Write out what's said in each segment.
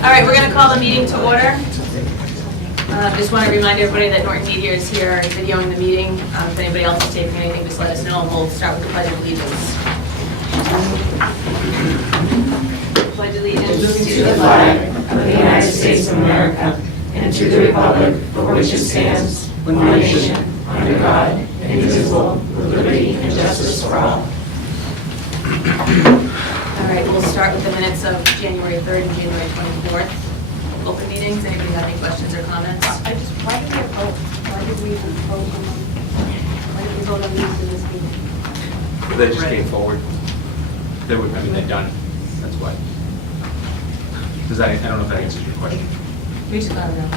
All right, we're going to call the meeting to order. Just want to remind everybody that Norton Media is here videoing the meeting. If anybody else is taping anything, just let us know, and we'll start with the Pledge of Allegiance. Pledge allegiance to the flag of the United States of America and to the republic for which it stands, one nation, under God, indivisible, with liberty and justice for all. All right, we'll start with the minutes of January 3rd and January 24th. Open meetings. Anybody have any questions or comments? Why did we vote? Why did we vote on them? Why did we vote on these in this meeting? They just came forward. They would, I mean, they're done. That's why. Does that, I don't know if that answers your question. We just got them.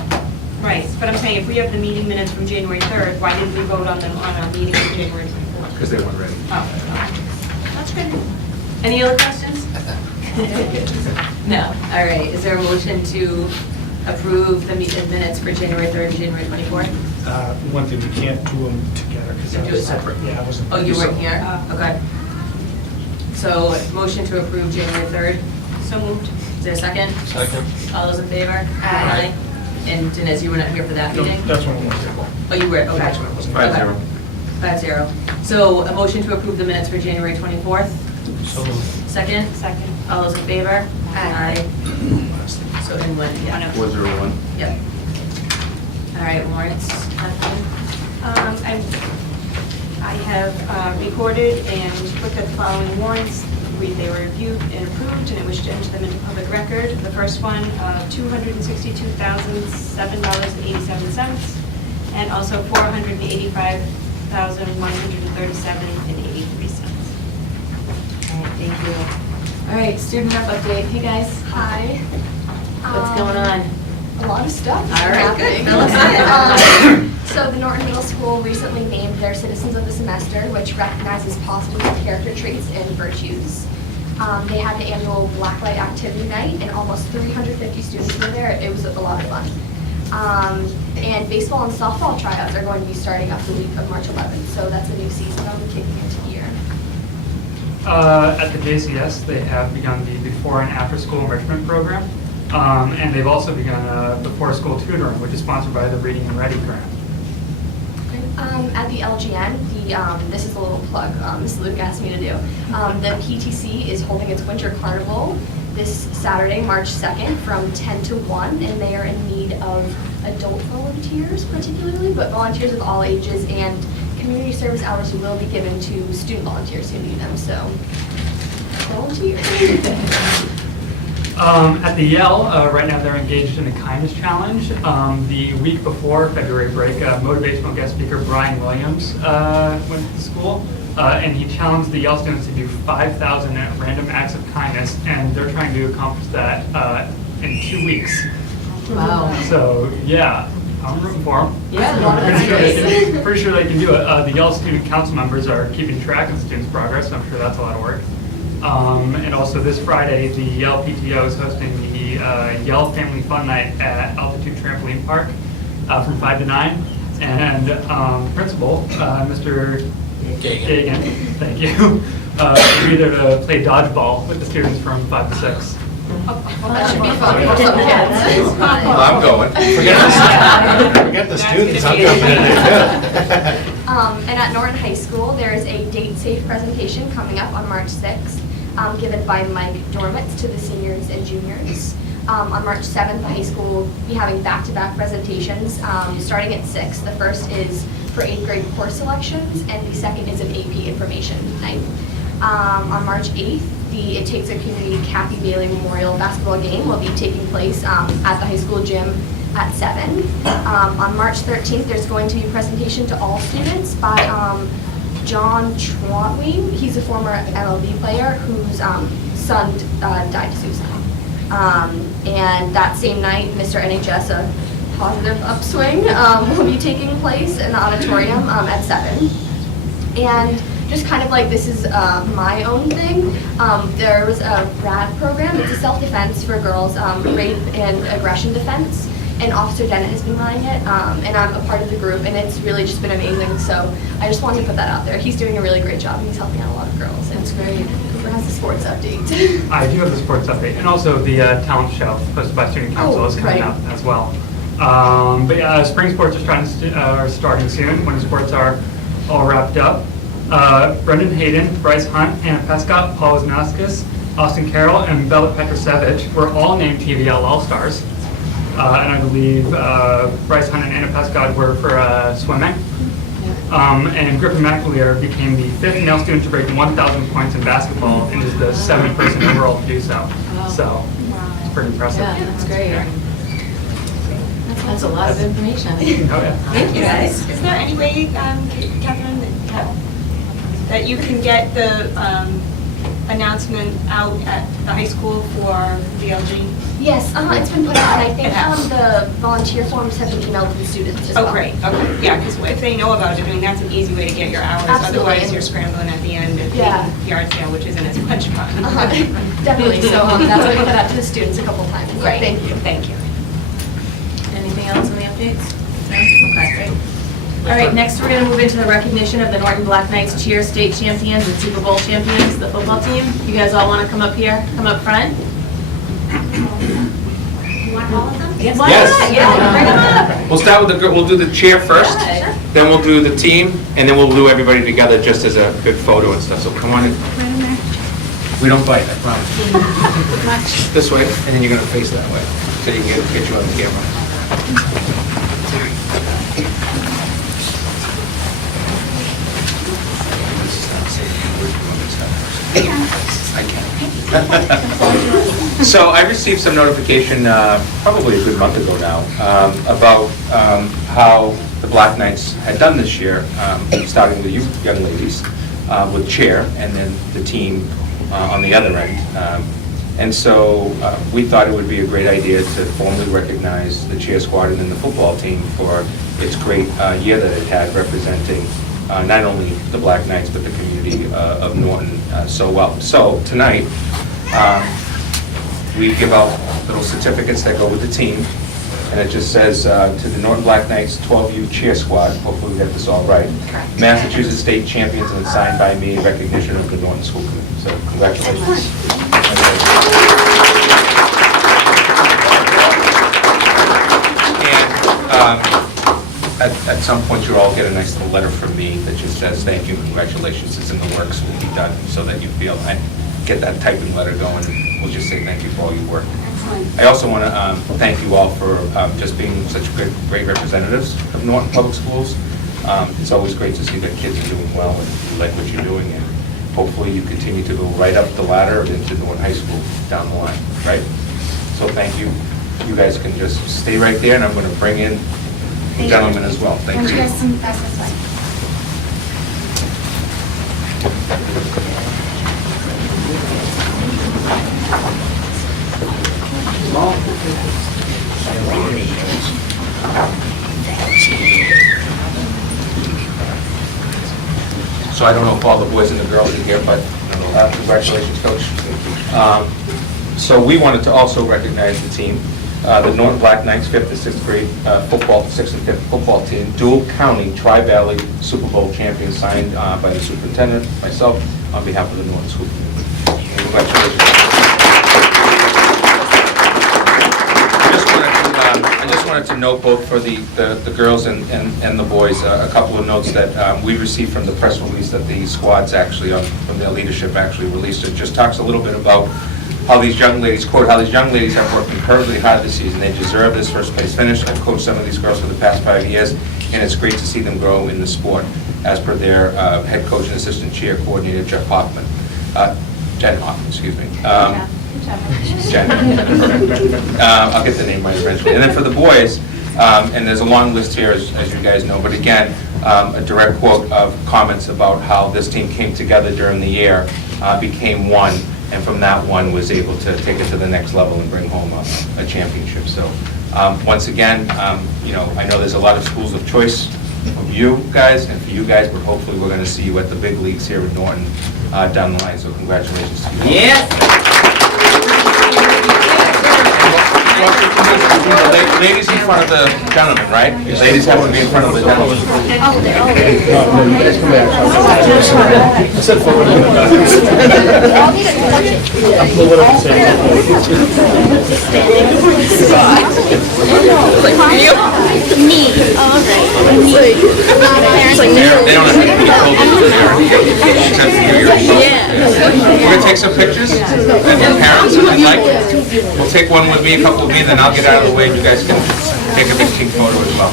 Right, but I'm saying if we have the meeting minutes from January 3rd, why didn't we vote on them on our meeting on January 24th? Because they weren't ready. Oh, that's good. Any other questions? No. All right. Is there a motion to approve the minutes for January 3rd and January 24th? One thing, we can't do them together because Do that it was separate. separate. Yeah, I wasn't. Oh, you weren't here? Okay. So, motion to approve January 3rd. So moved. Is there a second? Second. All those in favor? Aye. And Dinesh, you were not here for that No, meeting? that's when we went there. Oh, you were? Okay. That's when I wasn't. 5-0. 5-0. So, a motion to approve the minutes for January 24th. So moved. Second? Second. All those in favor? Aye. So, in one, yeah. 4-0-1. Yep. All right, warrants. Kathleen? I have recorded and looked at the following warrants. They were reviewed and approved, and I wish to enter them into public record. The first one, $262,007.87, and also $485,137.83. All right, thank you. All right, student rep update. Hey, guys. Hi. What's going on? A lot of stuff. All right, good. happening. Fill us in. So the Norton Middle School recently named their Citizens of the Semester, which recognizes positive character traits and virtues. They had the annual Blacklight Activity Night, and almost 350 students were there. It was a lot of fun. And baseball and softball tryouts are going to be starting up the week of March 11th, so that's a new season that'll be kicking into gear. At the JCS, they have begun the before and after school enrichment program. And they've also begun before school tutoring, which is sponsored by the Reading and Ready grant. At the LGN, this is a little plug Ms. Luke asked me to do. The PTC is holding its winter carnival this Saturday, March 2nd from 10 to 1, and they are in need of adult volunteers particularly, but volunteers of all ages, and community service hours will be given to student volunteers who need them, so volunteer. At the Yale, right now they're engaged in a kindness challenge. The week before February break, motivational guest speaker Brian Williams went to the school, and he challenged the Yale students to do 5,000 random acts of kindness, and they're trying to accomplish that in 2 weeks. Wow. So, yeah, I'm rooting for them. Yeah, Pretty sure they can do it. The Yale student council members are keeping track of the students' progress, so I'm sure that's a lot of work. And also this Friday, the Yale PTO is hosting the Yale Family Fun Night at Altitude Trampoline Park from 5 to 9. And principal, Mr. Gagan, thank you, will be there to play dodgeball with the students from 5 to 6. That should be fun for some kids. Well, I'm going. Forget the students, I'm jumping in there too. And at Norton High School, there is a date safe presentation coming up on March 6th, given by Mike Dormitz to the seniors and juniors. On March 7th, the high school will be having back-to-back presentations starting at 6. The first is for 8th grade course selections, and the second is an AP information night. On March 8th, the It Takes a Community Kathy Bailey Memorial Basketball game will be taking place at the high school gym at 7. On March 13th, there's going to be a presentation to all students by John Trotwing. He's a former MLB player whose son died of suicide. And that same night, Mr. NHS, a positive upswing, will be taking place in the auditorium at 7. And just kind of like this is my own thing, there was a RAD program. It's a self-defense for girls, rape and aggression defense. And Officer Dennett has been running it, and I'm a part of the group, and it's really just been amazing. So I just wanted to put that out there. He's doing a really great job, and he's helping out a lot of girls, and it's very who has the sports update? I do have the sports update, and also the talent show hosted by Student Council is coming right. up as well. But yeah, spring sports are starting soon, when sports are all wrapped up. Brendan Hayden, Bryce Hunt, Anna Pescott, Paul Wisnauskas, Austin Carroll, and Bella Petrosevich were all named TVL All-Stars. And I believe Bryce Hunt and Anna Pescott were for swimming. And Griffin McAleer became the 5th male student to break 1,000 points in basketball and is the 7th person overall to do so. So it's pretty impressive. Yeah, that's great. That's a lot of information. Oh, yeah. Thank you, guys. Is there any way, Catherine, that you can get the announcement out at the high school for VLG? Yes, it's been put out, and I think the volunteer forms have been emailed to the students as well. Oh, great, okay, yeah, because if they know about it, I mean, that's an easy way to get your hours. Absolutely. Otherwise, you're scrambling at the end of Yeah. the yard sale, which isn't as much fun. Definitely, so that's what we put out to the students a couple times. Great, Thank you. Thank you. Anything else on the updates? No? Okay, great. All right, next we're going to move into the recognition of the Norton Black Knights cheer state champions and Super Bowl champions, the football team. You guys all want to come up here, come up front? You want all of them? Why not? Yeah, bring them up. We'll start with we'll do the chair first, Yeah, sure. then we'll do the team, and then we'll do everybody together just as a good photo and stuff. So come on in. We don't bite, I promise. This way, and then you're gonna face that way, so you can get you on the camera. I can. So I received some notification, probably a good month ago now, about how the Black Knights had done this year, starting with you young ladies, with chair, and then the team on the other end. And so we thought it would be a great idea to formally recognize the cheer squad and then the football team for its great year that it had, representing not only the Black Knights, but the community of Norton so well. So tonight, we give out little certificates that go with the team, and it just says to the Norton Black Knights 12U cheer squad, hopefully we got this all right, Massachusetts State Champions, and it's signed by me in recognition of the Norton School Committee. So congratulations. And at some point, you'll all get a nice little letter from me that just says, thank you, congratulations, it's in the works, will be done, so that you feel, I get that typing letter going, and we'll just say thank you for all your work. I also want to thank you all for just being such great representatives of Norton Public Schools. It's always great to see that kids are doing well and you like what you're doing, and hopefully you continue to go right up the ladder into Norton High School down the line, right? So thank you. You guys can just stay right there, and I'm going to bring in the gentleman as well. Thank you. So I don't know if all the boys and the girls are here, but congratulations, Coach. So we wanted to also recognize the team, the Norton Black Knights 5th and 6th grade football, 6th and 5th football team, dual county Tri-Valley Super Bowl champions, signed by the superintendent, myself, on behalf of the Norton School Committee. Congratulations. I just wanted to note, both for the girls and the boys, a couple of notes that we received from the press release that the squads actually, from their leadership, actually released. It just talks a little bit about how these young ladies, quote, how these young ladies have worked incredibly hard this season. They deserve this first place finish. I've coached some of these girls for the past 5 years, and it's great to see them grow in the sport, as per their head coach and assistant cheer coordinator, Jen Hoffman, excuse me. Jen. I'll get the name right eventually. And then for the boys, and there's a long list here, as you guys know, but again, a direct quote of comments about how this team came together during the year, became one, and from that one was able to take it to the next level and bring home a championship. So once again, you know, I know there's a lot of schools of choice of you guys and for you guys, but hopefully we're going to see you at the big leagues here in Norton down the line. So congratulations to you all. Yeah. Ladies in front of the gentleman, right? Ladies have to be in front of the gentleman. They don't have to be told except for you. We're gonna take some pictures, and the parents, if you'd like. We'll take one with me, a couple with me, then I'll get out of the way, and you guys can take a big team photo as well.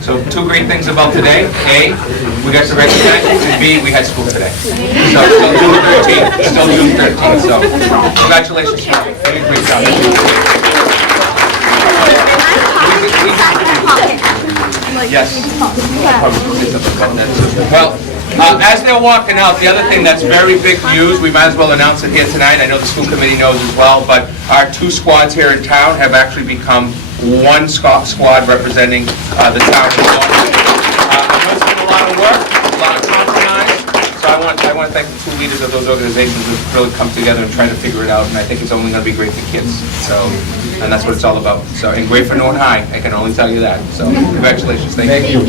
So two great things about today. A, we got to recognize you, and B, we had school today. So still June 13th, still June 13th, so congratulations. You did a great job. Yes. Well, as they're walking out, the other thing that's very big news, we might as well announce it here tonight, I know the school committee knows as well, but our two squads here in town have actually become one squad representing the town. I know it's been a lot of work, a lot of compromise, so I want to thank the two leaders of those organizations who've really come together and tried to figure it out, and I think it's only going to be great for kids. So, and that's what it's all about. So, and great for Norton High, I can only tell you that. So, congratulations. Thank you.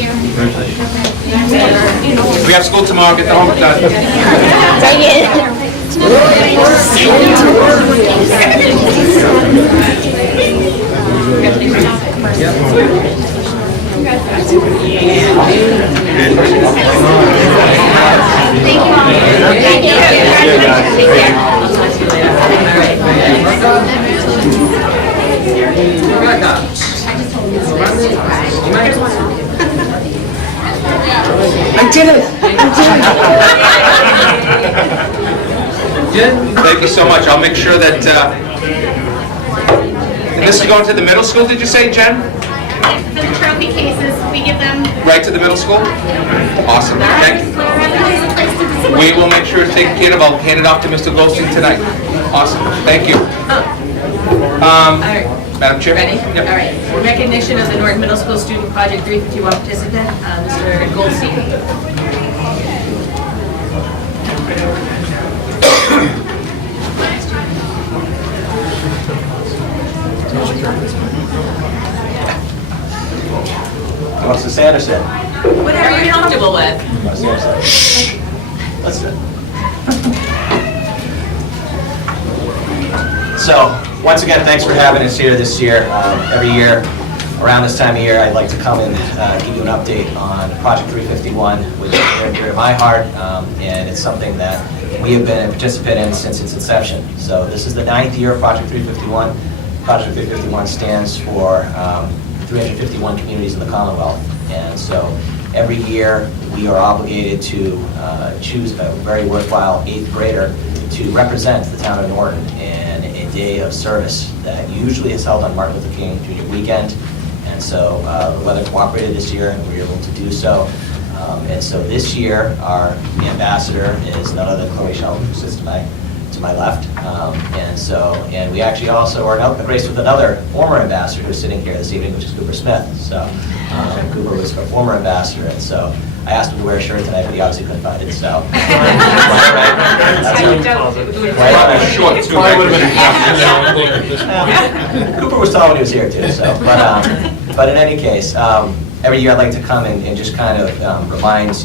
We have school tomorrow. Get the homework done. I did it! Thank you so much. I'll make sure that, and this is going to the middle school, did you say, Jen? The trophy cases, we give them. Right to the middle school? Awesome. Thank you. We will make sure it's taken care of. I'll hand it off to Mr. Goldstein tonight. Awesome. Thank you. All right. Madam Chair? Ready? Yep. All right. Recognition of the Norton Middle School Student Project 351 participant, Mr. Goldstein. Mr. Sanderson. Whatever you're comfortable with. Let's do it. So, once again, thanks for having us here this year. Every year, around this time of year, I'd like to come and give you an update on Project 351, which is near and dear to my heart, and it's something that we have been a participant in since its inception. So this is the 9th year of Project 351. Project 351 stands for 351 communities in the Commonwealth. And so every year we are obligated to choose a very worthwhile 8th grader to represent the town of Norton in a day of service that usually is held on Martin Luther King Jr. weekend. And so the weather cooperated this year and we were able to do so. And so this year our ambassador is none other than Chloe Sheldon, who sits to my left. And we actually also are graced with another former ambassador who's sitting here this evening, which is Cooper Smith. So Cooper was a former ambassador, and so I asked him to wear a shirt tonight, but he obviously couldn't find it, so. Short, too. Cooper was tall when he was here too, so. But in any case, every year I'd like to come and just kind of remind,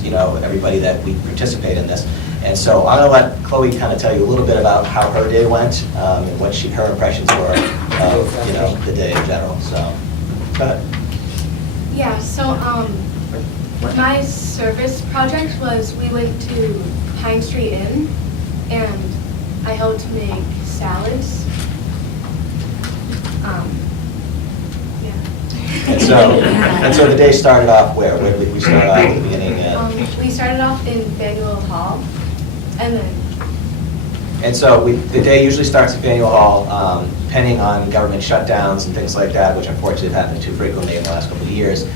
everybody that we participate in this. And so I'm going to let Chloe kind of tell you a little bit about how her day went and what her impressions were of, the day in general. So, go ahead. Yeah, so my service project was we went to Pine Street Inn and I helped make salads. And so the day started off where? Where did we start off at the beginning? We started off in Faneuil Hall and then. And so the day usually starts at Faneuil Hall, depending on government shutdowns and things like that, which unfortunately have happened too frequently in the last couple of years.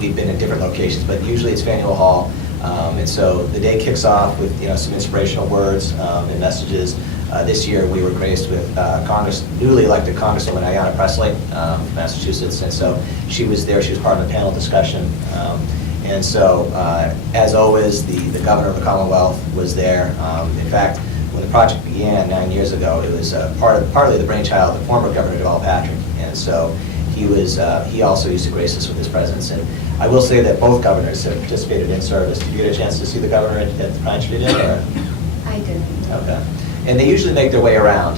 We've been in different locations, but usually it's Faneuil Hall. And so the day kicks off with some inspirational words and messages This year, we were graced with newly elected Congresswoman Ayanna Pressley from Massachusetts, and so she was there. She was part of the panel discussion. And so, as always, the governor of the Commonwealth was there. In fact, when the project began 9 years ago, it was partly the brainchild of former Governor Deval Patrick. And so he also used to grace us with his presence. And I will say that both governors have participated in service. Did you get a chance to see the governor at the Pine Street Inn? Or? I did. Okay. And they usually make their way around.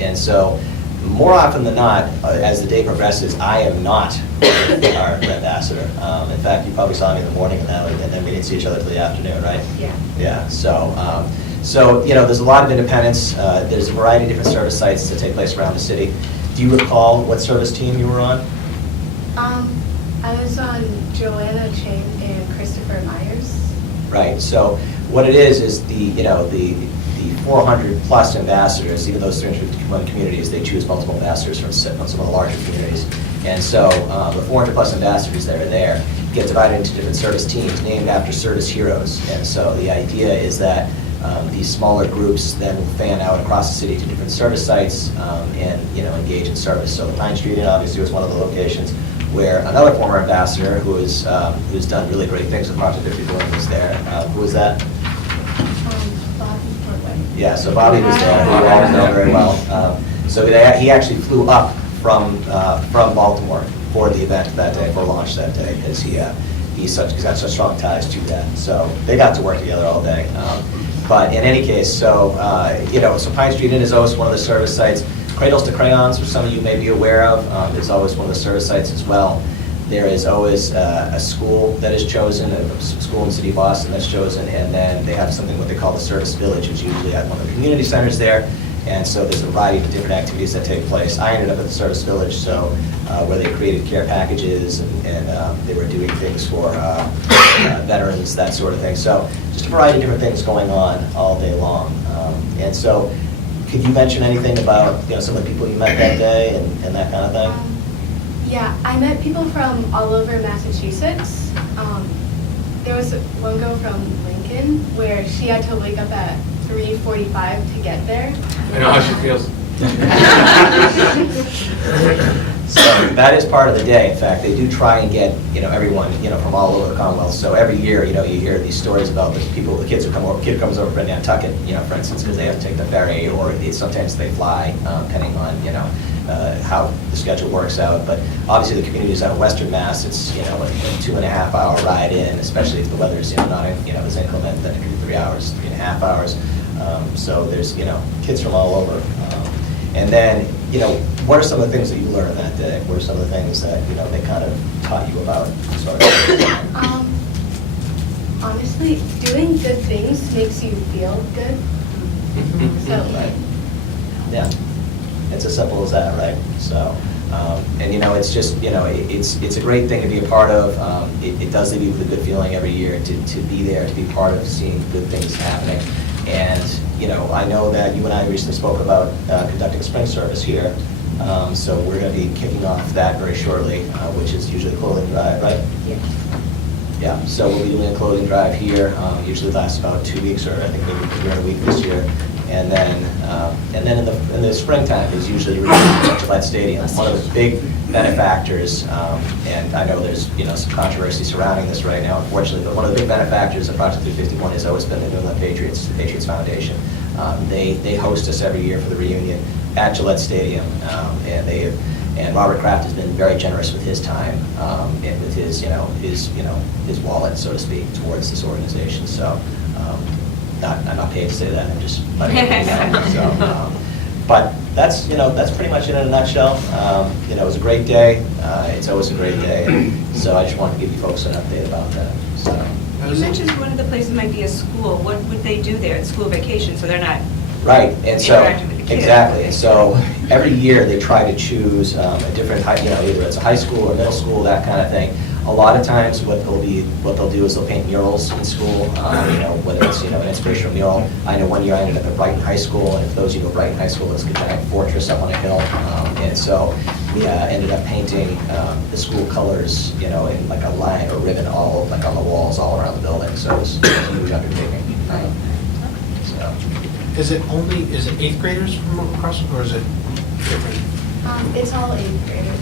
And so, more often than not, as the day progresses, I am not our ambassador. In fact, you probably saw me in the morning and then we didn't see each other till the afternoon, right? Yeah. Yeah, so there's a lot of independence. There's a variety of different service sites that take place around the city. Do you recall what service team you were on? I was on Joanna Chang and Christopher Myers. Right, so what it is the 400 plus ambassadors, even those 351 communities, they choose multiple ambassadors from some of the larger communities. And so the 400 plus ambassadors that are there get divided into different service teams named after service heroes. And so the idea is that these smaller groups then will fan out across the city to different service sites and engage in service. So the Pine Street Inn obviously was one of the locations where another former ambassador who's done really great things with Project 51 was there. Who was that? Bobby Portway. Yeah, so Bobby was there, who you all know very well. So he actually flew up from Baltimore for the event that day, for launch that day, because he's got such strong ties to that. So they got to work together all day. But in any case, so Pine Street Inn is always one of the service sites. Cradles to Crayons, which some of you may be aware of, is always one of the service sites as well. There is always a school that is chosen, a school in the city of Boston that's chosen, and then they have something what they call the service village, which is usually at one of the community centers there. And so there's a variety of different activities that take place. I ended up at the service village, so where they created care packages and they were doing things for veterans, that sort of thing. So just a variety of different things going on all day long. And so could you mention anything about some of the people you met that day and that kind of thing? Yeah, I met people from all over Massachusetts. There was one girl from Lincoln where she had to wake up at 3:45 to get there. I know how she feels. So that is part of the day. In fact, they do try and get everyone from all over the Commonwealth. So every year you hear these stories about the kids who come over. Kid comes over from Nantucket, for instance, because they have to take the ferry, or sometimes they fly, depending on how the schedule works out. But obviously the communities out of Western Mass, it's a 2.5 hour ride in, especially if the weather's not as inclement, then it can be 3 hours, 3.5 hours. So there's kids from all over. And then, what are some of the things that you learned that day? What are some of the things that, they kind of taught you about? Honestly, doing good things makes you feel good. So, Right. Yeah. It's as simple as that, right? So, and it's just, it's a great thing to be a part of. It does leave you with a good feeling every year to be there, to be part of seeing good things happening. And, I know that you and I recently spoke about conducting a spring service here. So we're going to be kicking off that very shortly, which is usually a clothing drive, right? yeah. Yeah, so we'll be doing a clothing drive here. Usually lasts about 2 weeks, or I think maybe during a week this year. And then in the springtime is usually at Gillette Stadium. One of the big benefactors, and I know there's some controversy surrounding this right now, unfortunately, but one of the big benefactors of Project 351 has always been the New England Patriots, the Patriots Foundation. They host us every year for the reunion at Gillette Stadium, and Robert Kraft has been very generous with his time and with his wallet, so to speak, towards this organization. So. I'm not paid to say that. I'm just letting you know. So, but that's pretty much it in a nutshell. It was a great day. It's always a great day. So I just wanted to give you folks an update about that. So. You mentioned one of the places might be a school. What would they do there? It's school vacation, so they're not Right, and so interacting with the kids. exactly. And so every year they try to choose a different, either it's a high school or middle school, that kind of thing. A lot of times what they'll do is they'll paint murals in school, whether it's an inspirational mural. I know one year I ended up at Brighton High School, and for those of you who know Brighton High School, it's a giant fortress up on a hill. And so we ended up painting the school colors, in like a line or ribbon all on the walls all around the building. So it was a huge undertaking. So. Is it 8th graders from across, or is it different? It's all 8th graders.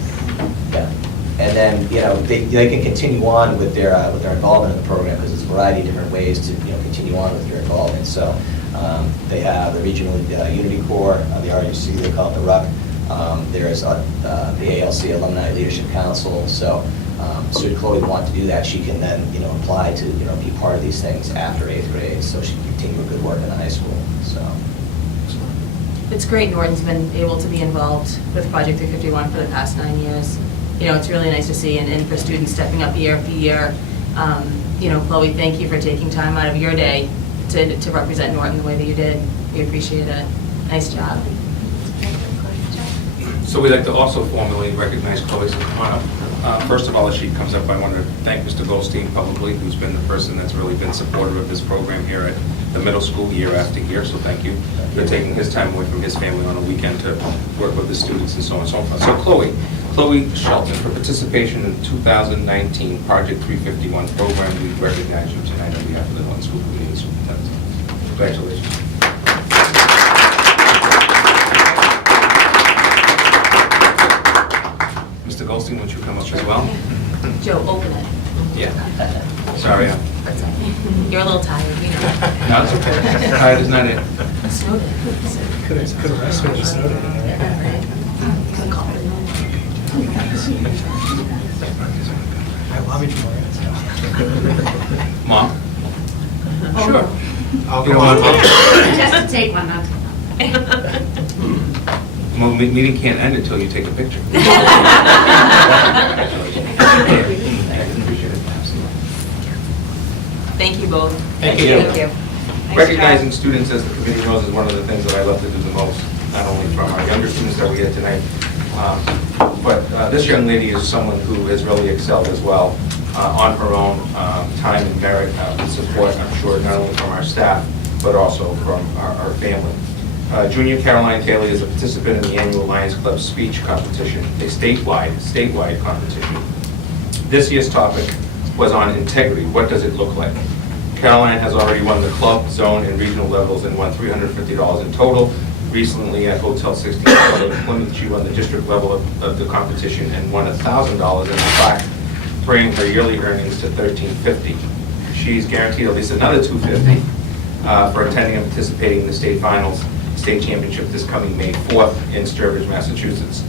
Yeah. And then, they can continue on with their involvement in the program, because there's a variety of different ways to, continue on with your involvement. So they have the Regional Unity Corps, the RUC, they call it the RUC. There's the ALC Alumni Leadership Council. So should Chloe want to do that, she can then, apply to, be part of these things after 8th grade, so she can continue her good work in the high school, so. It's great Norton's been able to be involved with Project 351 for the past 9 years. It's really nice to see, and for students stepping up year after year. Chloe, thank you for taking time out of your day to represent Norton the way that you did. We appreciate it. Nice job. So we'd like to also formally recognize Chloe, so come on up. First of all, as she comes up, I want to thank Mr. Goldstein publicly, who's been the person that's really been supportive of this program here at the middle school year after year, so thank you for taking his time away from his family on a weekend to work with the students and so on and so forth. So Chloe Shelton, for participation in the 2019 Project 351 program, we recognize you tonight on behalf of the Norton School Committee and Superintendent. Congratulations. Mr. Goldstein, would you come up as well? Joe, open it. Yeah. Sorry. That's okay. You're a little tired, No, it's okay. Tired is not it. It snowed it. Could have rested and snowed it. Could've called it. I lobbied for it. Mom? Sure. I'll You go don't on. want to- Just to take one, not to. Well, meeting can't end until you take a picture. Thank you both. Thank you. Thank you. Recognizing students, as the committee knows, is one of the things that I love to do the most, not only from our younger students that we get tonight, but this young lady is someone who has really excelled as well on her own time and merit with support, I'm sure, not only from our staff, but also from our family. Junior Caroline Taylor is a participant in the annual Lions Club speech competition, a statewide competition. This year's topic was on integrity. What does it look like? Caroline has already won the club, zone, and regional levels and won $350 in total. Recently at Hotel 16 in Plymouth, she won the district level of the competition and won $1,000 in the plaque, bringing her yearly earnings to $1,350. She's guaranteed at least another $250 for attending and participating in the state finals, state championship this coming May 4th in Sturbridge, Massachusetts.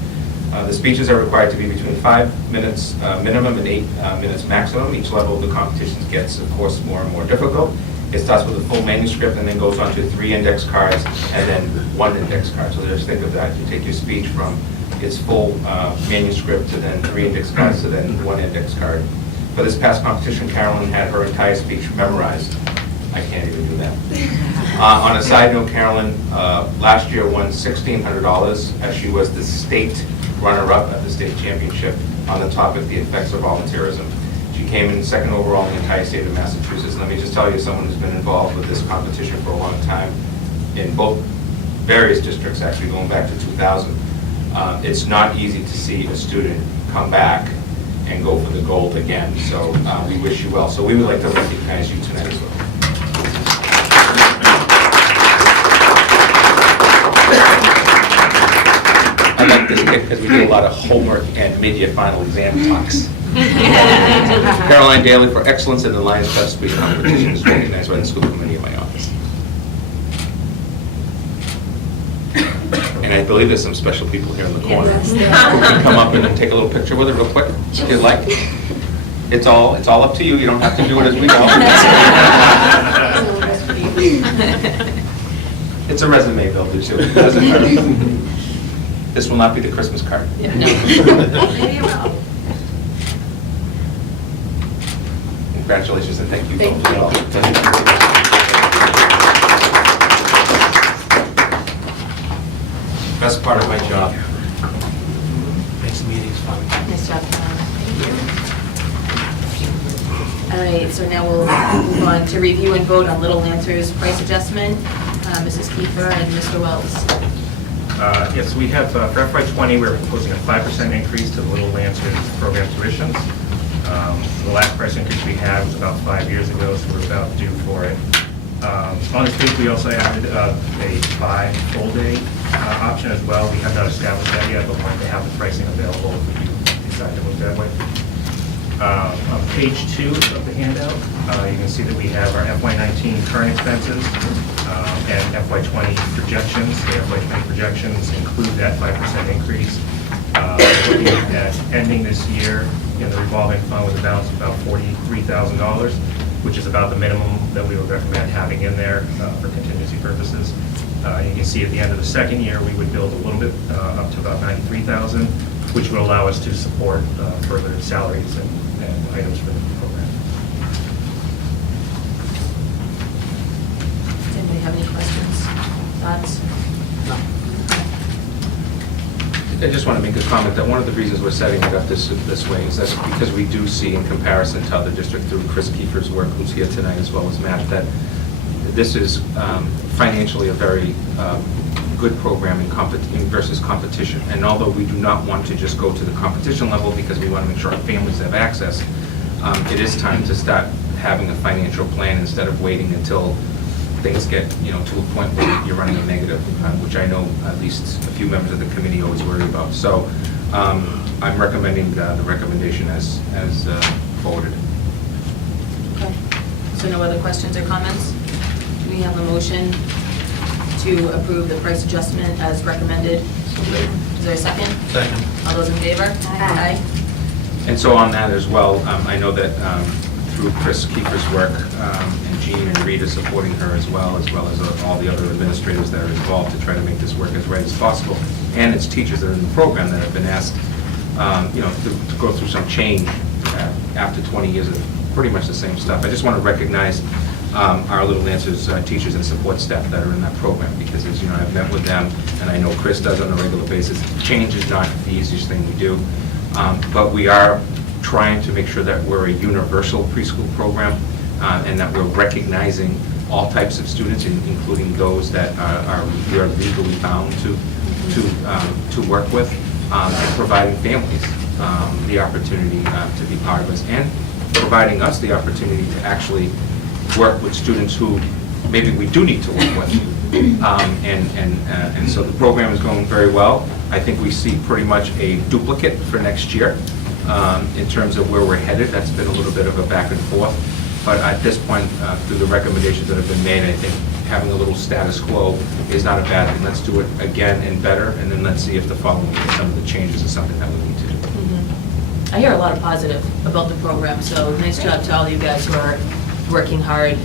The speeches are required to be between 5 minutes minimum and 8 minutes maximum. Each level of the competition gets, of course, more and more difficult. It starts with a full manuscript and then goes on to 3 index cards and then 1 index card. So just think of that. You take your speech from its full manuscript to then 3 index cards to then 1 index card. For this past competition, Carolyn had her entire speech memorized. I can't even do that. On a side note, Carolyn last year won $1,600 as she was the state runner-up at the state championship on the topic, the effects of volunteerism. She came in second overall in the entire state of Massachusetts. Let me just tell you, someone who's been involved with this competition for a long time in both various districts, actually going back to 2000. It's not easy to see a student come back and go for the gold again. So we wish you well. So we would like to recognize you tonight as well. I like this pick because we do a lot of homework and mid-year final exam talks. Caroline Daly for excellence in the Lions Club speech competition is recognized by the school committee in my office. And I believe there's some special people here in the corner who can come up and take a little picture with her real quick, if you'd like. It's all up to you. You don't have to do it as we go. It's a resume builder too. It doesn't hurt. This will not be the Christmas card. No. Maybe it will. Congratulations and thank you. Thank both. Best part of my job. Makes the meetings fun. Nice job, Caroline. All right, so now we'll move on to review and vote on Little Lancers price adjustment. Mrs. Kiefer and Mr. Wells. Yes, we have, for FY20, we're proposing a 5% increase to the Little Lancers program tuitions. The last price increase we had was about 5 years ago, so we're about due for it. On this page, we also added a 5 full-day option as well. We have not established that yet, but wanted to have the pricing available if we do decide to move that way. On page 2 of the handout, you can see that we have our FY19 current expenses and FY20 projections. The FY20 projections include that 5% increase. Looking at ending this year in the revolving fund with a balance of about $43,000, which is about the minimum that we would recommend having in there for contingency purposes. You can see at the end of the second year, we would build a little bit up to about $93,000, which would allow us to support further salaries and items for the program. Does anybody have any questions, thoughts? I just want to make a comment that one of the reasons we're setting it up this way is that because we do see in comparison to other districts through Chris Kiefer's work, who's here tonight, as well as Matt, that this is financially a very good program versus competition. And although we do not want to just go to the competition level because we want to make sure our families have access, it is time to start having a financial plan instead of waiting until things get, to a point where you're running a negative, which I know at least a few members of the committee always worry about. So I'm recommending the recommendation as forwarded. Okay. So no other questions or comments? Do we have a motion to approve the price adjustment as recommended? Is there a second? Second. All those in favor? Aye. And so on that as well, I know that through Chris Kiefer's work, and Jean and Rita supporting her as well as all the other administrators that are involved to try to make this work as right as possible, and its teachers that are in the program that have been asked, to go through some change after 20 years of pretty much the same stuff. I just want to recognize our Little Lancers teachers and support staff that are in that program, because as you know, I've met with them, and I know Chris does on a regular basis. Change is not the easiest thing we do, but we are trying to make sure that we're a universal preschool program, and that we're recognizing all types of students, including those that we are legally bound to work with, and providing families the opportunity to be part of us, and providing us the opportunity to actually work with students who maybe we do need to work with. And so the program is going very well. I think we see pretty much a duplicate for next year in terms of where we're headed. That's been a little bit of a back and forth. But at this point, through the recommendations that have been made, I think having a little status quo is not a bad thing. Let's do it again and better, and then let's see if the following year some of the changes is something that we need to do. I hear a lot of positive about the program, so nice job to all you guys who are working hard.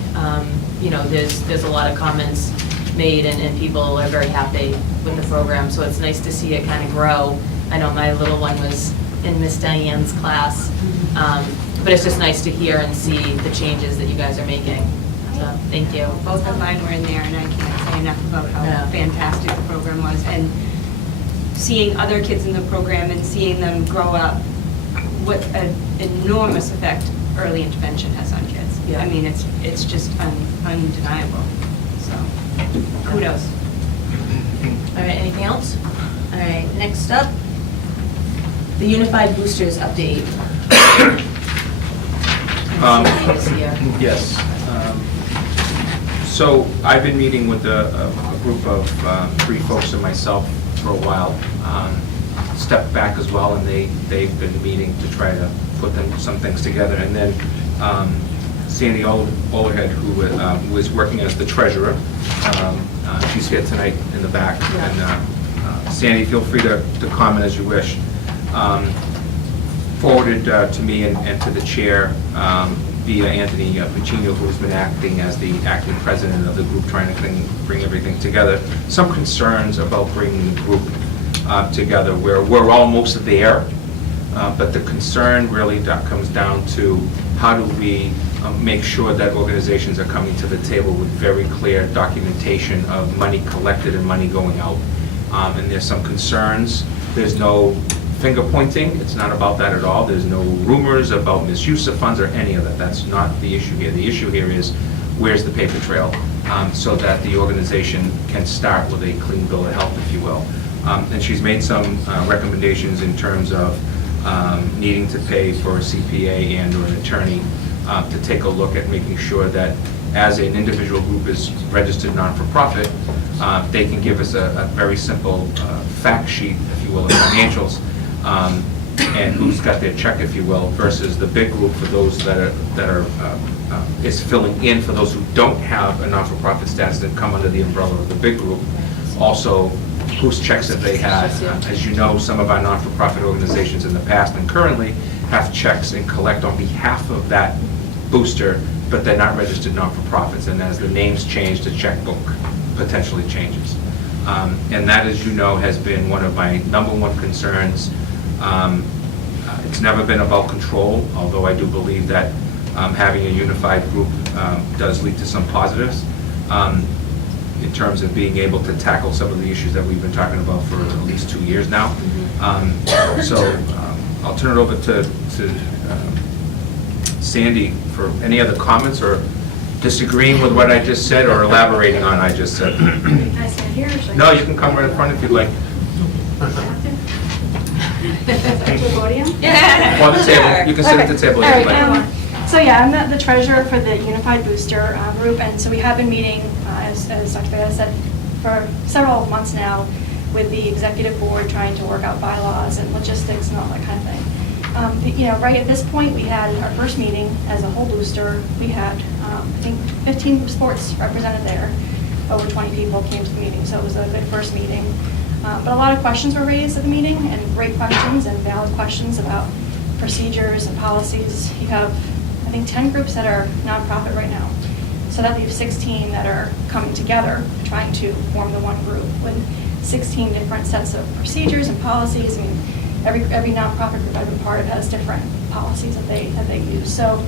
There's a lot of comments made, and people are very happy with the program, so it's nice to see it kind of grow. I know my little one was in Miss Diane's class, but it's just nice to hear and see the changes that you guys are making. So, thank you. Both of mine were in there, and I can't say enough about how fantastic the program was. And seeing other kids in the program and seeing them grow up, what an enormous effect early intervention has on kids. Yeah. I mean, it's just undeniable. So, kudos. All right, anything else? All right, next up, the Unified Boosters update. This year. Yes. So I've been meeting with a group of 3 folks and myself for a while. Stepped back as well, and they've been meeting to try to put some things together. And then Sandy Olerhead, who was working as the treasurer, she's here tonight in the back. Yeah. And Sandy, feel free to comment as you wish. Forwarded to me and to the chair via Anthony Puccino, who's been acting as the acting president of the group, trying to bring everything together. Some concerns about bringing the group together, where we're almost there, but the concern really comes down to how do we make sure that organizations are coming to the table with very clear documentation of money collected and money going out. And there's some concerns. There's no finger pointing. It's not about that at all. There's no rumors about misuse of funds or any of that. That's not the issue here. The issue here is where's the paper trail, so that the organization can start with a clean bill of health, if you will. And she's made some recommendations in terms of needing to pay for a CPA and or an attorney to take a look at making sure that as an individual group is registered non-for-profit, they can give us a very simple fact sheet, if you will, of financials, and who's got their check, if you will, versus the big group for those that are is filling in for those who don't have a non-for-profit status and come under the umbrella of the big group. Also, whose checks have they had? As you know, some of our non-for-profit organizations in the past and currently have checks and collect on behalf of that booster, but they're not registered non-for-profits. And as the names change, the checkbook potentially changes. And that, as you know, has been one of my #1 concerns. It's never been about control, although I do believe that having a unified group does lead to some positives in terms of being able to tackle some of the issues that we've been talking about for at least 2 years now. So I'll turn it over to Sandy for any other comments or disagreeing with what I just said or elaborating on what I just said. Can I stand here or should I? No, you can come right in front if you'd like. To the podium? Or the table, you can sit at the table if you'd like. So yeah, I'm the treasurer for the Unified Booster group, and so we have been meeting, as Dr. Vega said, for several months now with the executive board, trying to work out bylaws and logistics and all that kind of thing. You know, right at this point, we had our first meeting as a whole booster. We had, I think, 15 sports represented there. Over 20 people came to the meeting, so it was a good first meeting. But a lot of questions were raised at the meeting, and great questions and valid questions about procedures and policies. You have, I think, 10 groups that are nonprofit right now. So that leaves 16 that are coming together, trying to form the one group with 16 different sets of procedures and policies. I mean, every nonprofit group I've been part of has different policies that they use. So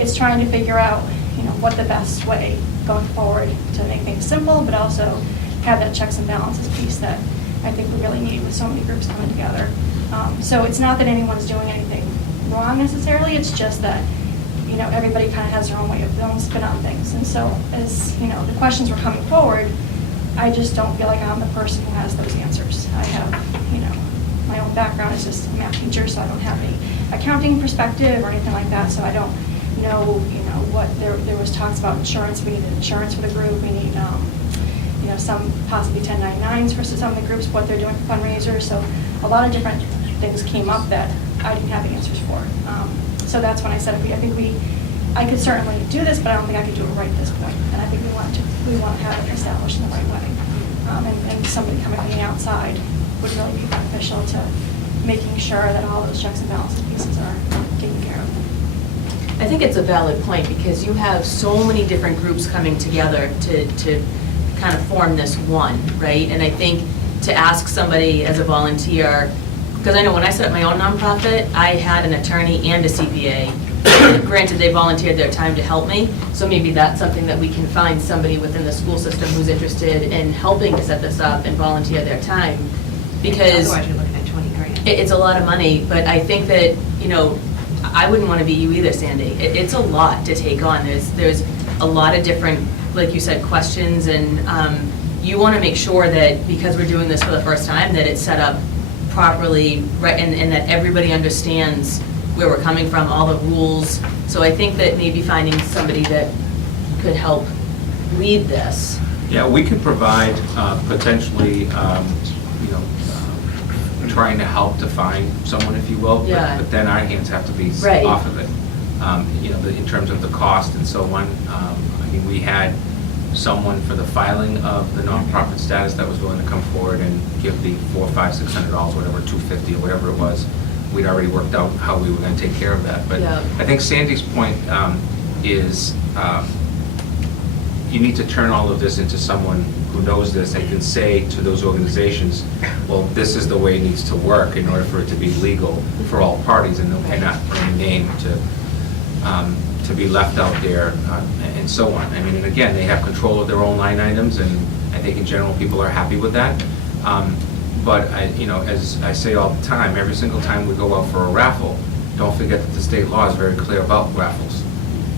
it's trying to figure out, you know, what the best way going forward to make things simple, but also have that checks and balances piece that I think we really need with so many groups coming together. So it's not that anyone's doing anything wrong necessarily, it's just that, you know, everybody kind of has their own way of their own spin on things. And so as, you know, the questions were coming forward, I just don't feel like I'm the person who has those answers. I have, you know, my own background is just a math teacher, so I don't have any accounting perspective or anything like that, so I don't know, you know, what, there was talks about insurance. We need insurance for the group, we need, you know, some possibly 1099s for some of the groups, what they're doing for fundraisers. So a lot of different things came up that I didn't have the answers for. So that's when I said, I could certainly do this, but I don't think I could do it right at this point. And I think we want to have it established in the right way. And somebody coming from the outside would really be beneficial to making sure that all those checks and balances pieces are taken care of. I think it's a valid point because you have so many different groups coming together to kind of form this one, right? And I think to ask somebody as a volunteer, because I know when I set up my own nonprofit, I had an attorney and a CPA. Granted, they volunteered their time to help me, so maybe that's something that we can find somebody within the school system who's interested in helping to set this up and volunteer their time. Because Otherwise, you're looking at 20 grand. it's a lot of money, but I think that, you know, I wouldn't want to be you either, Sandy. It's a lot to take on. There's a lot of different, like you said, questions, and you want to make sure that because we're doing this for the first time, that it's set up properly, right, and that everybody understands where we're coming from, all the rules. So I think that maybe finding somebody that could help lead this. Yeah, we can provide potentially, you know, trying to help to find someone, if you will. Yeah. But then our hands have to be Right. off of it. You know, in terms of the cost and so on. I mean, we had someone for the filing of the nonprofit status that was willing to come forward and give the $400, $500, $600, whatever, $250 or whatever it was. We'd already worked out how we were going to take care of that. But Yeah. I think Sandy's point is you need to turn all of this into someone who knows this and can say to those organizations, well, this is the way it needs to work in order for it to be legal for all parties, and not for any name to be left out there, and so on. I mean, and again, they have control of their own line items, and I think in general people are happy with that. But you know, as I say all the time, every single time we go out for a raffle, don't forget that the state law is very clear about raffles.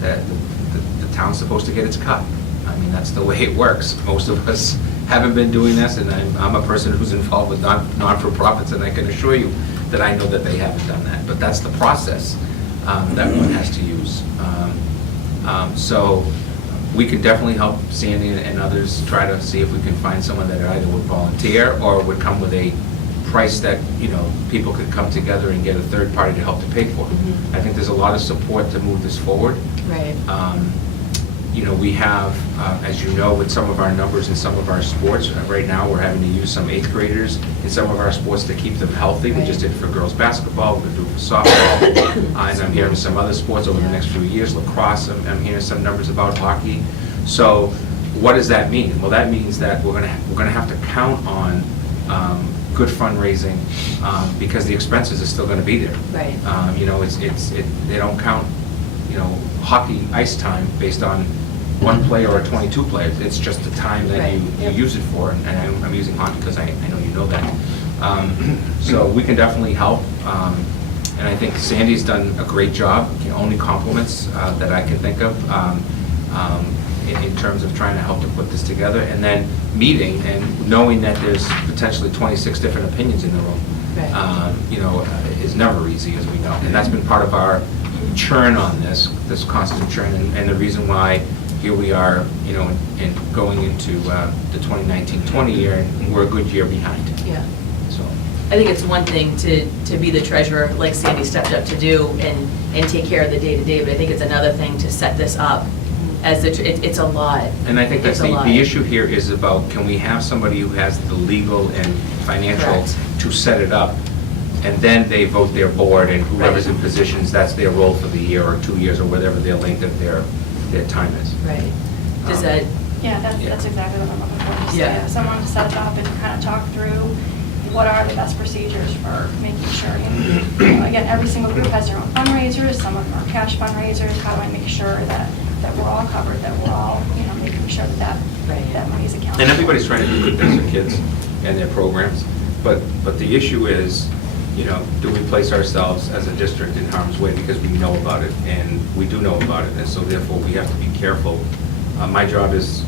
That the town's supposed to get its cut. I mean, that's the way it works. Most of us haven't been doing this, and I'm a person who's involved with non-for-profits, and I can assure you that I know that they haven't done that. But that's the process that one has to use. So we can definitely help Sandy and others try to see if we can find someone that either would volunteer or would come with a price that, people could come together and get a third party to help to pay for. Mhm. I think there's a lot of support to move this forward. Right. We have, as you know, with some of our numbers in some of our sports, right now, we're having to use some 8th graders in some of our sports to keep them healthy. We just did it for girls' basketball, we're going to do it for softball, and I'm hearing some other sports over the next few years, lacrosse, I'm hearing some numbers about hockey. So what does that mean? Well, that means that we're going to have to count on good fundraising, because the expenses are still going to be there. Right. They don't count, hockey ice time based on one player or 22 players. It's just the time that Right. you use it for, and I'm using hockey because I know you know that. So we can definitely help, and I think Sandy's done a great job, only compliments that I can think of, in terms of trying to help to put this together, and then meeting and knowing that there's potentially 26 different opinions in the room, Right. is never easy, as we know. And that's been part of our churn on this constant churn, and the reason why here we are, and going into the 2019-20 year, and we're a good year behind. Yeah. So, I think it's one thing to be the treasurer, like Sandy stepped up to do, and take care of the day-to-day, but I think it's another thing to set this up as it's a lot. and I think that's It's a lot. the issue here is about, can we have somebody who has the legal and financial Correct. to set it up, and then they vote their board, and whoever's in positions, that's their role for the year or 2 years or whatever their length of their time is. Right. Does that, Yeah, that's exactly what I'm looking for. Just, Yeah. someone to set it up and kind of talk through what are the best procedures for making sure. Again, every single group has their own fundraisers. Some of them are cash fundraisers. How do I make sure that we're all covered, that we're all, making sure that Right. that money's accounted for? And everybody's trying to do good things for kids and their programs, but the issue is, do we place ourselves as a district in harm's way because we know about it, and we do know about it, and so therefore we have to be careful. My job is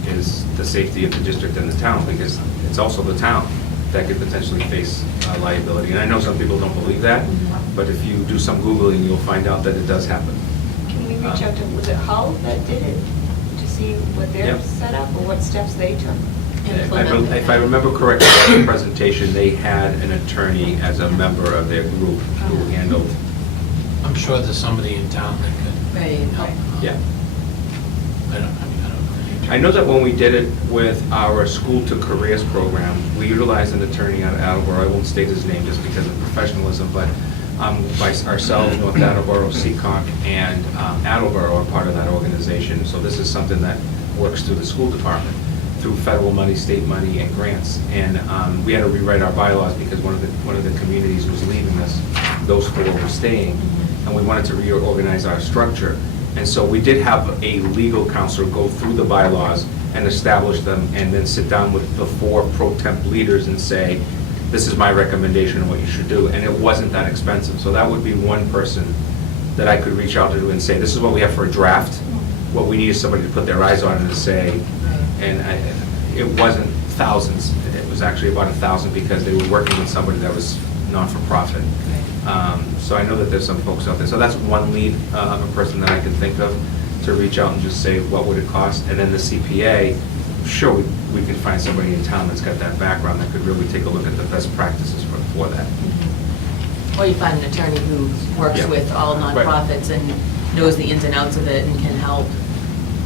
the safety of the district and the town, because it's also the town that could potentially face liability. And I know some people don't believe that, but if you do some Googling, you'll find out that it does happen. Can we reach out to, was it Hull that did it, to see what their Yep. setup or what steps they took? If I remember correctly, in the presentation, they had an attorney as a member of their group who handled, I'm sure there's somebody in town that could right. help. yeah. I don't know. I know that when we did it with our School to Careers program, we utilized an attorney out of Attleboro. I won't state his name just because of professionalism, but by ourselves, North Attleboro, Seekonk, and Attleboro are part of that organization. So this is something that works through the school department, through federal money, state money, and grants. And we had to rewrite our bylaws because one of the communities was leaving us. Those 4 were staying, and we wanted to reorganize our structure. And so we did have a legal counsel go through the bylaws and establish them, and then sit down with the 4 pro temp leaders and say, this is my recommendation on what you should do. And it wasn't that expensive. So that would be one person that I could reach out to and say, this is what we have for a draft. What we need is somebody to put their eyes on it and say, and it wasn't thousands. It was actually about 1,000 because they were working with somebody that was not-for-profit. So I know that there's some folks out there. So that's one lead of a person that I can think of to reach out and just say, what would it cost? And then the CPA, sure, we can find somebody in town that's got that background that could really take a look at the best practices for that. Or you find an attorney who works Yeah. with all Right. nonprofits and knows the ins and outs of it and can help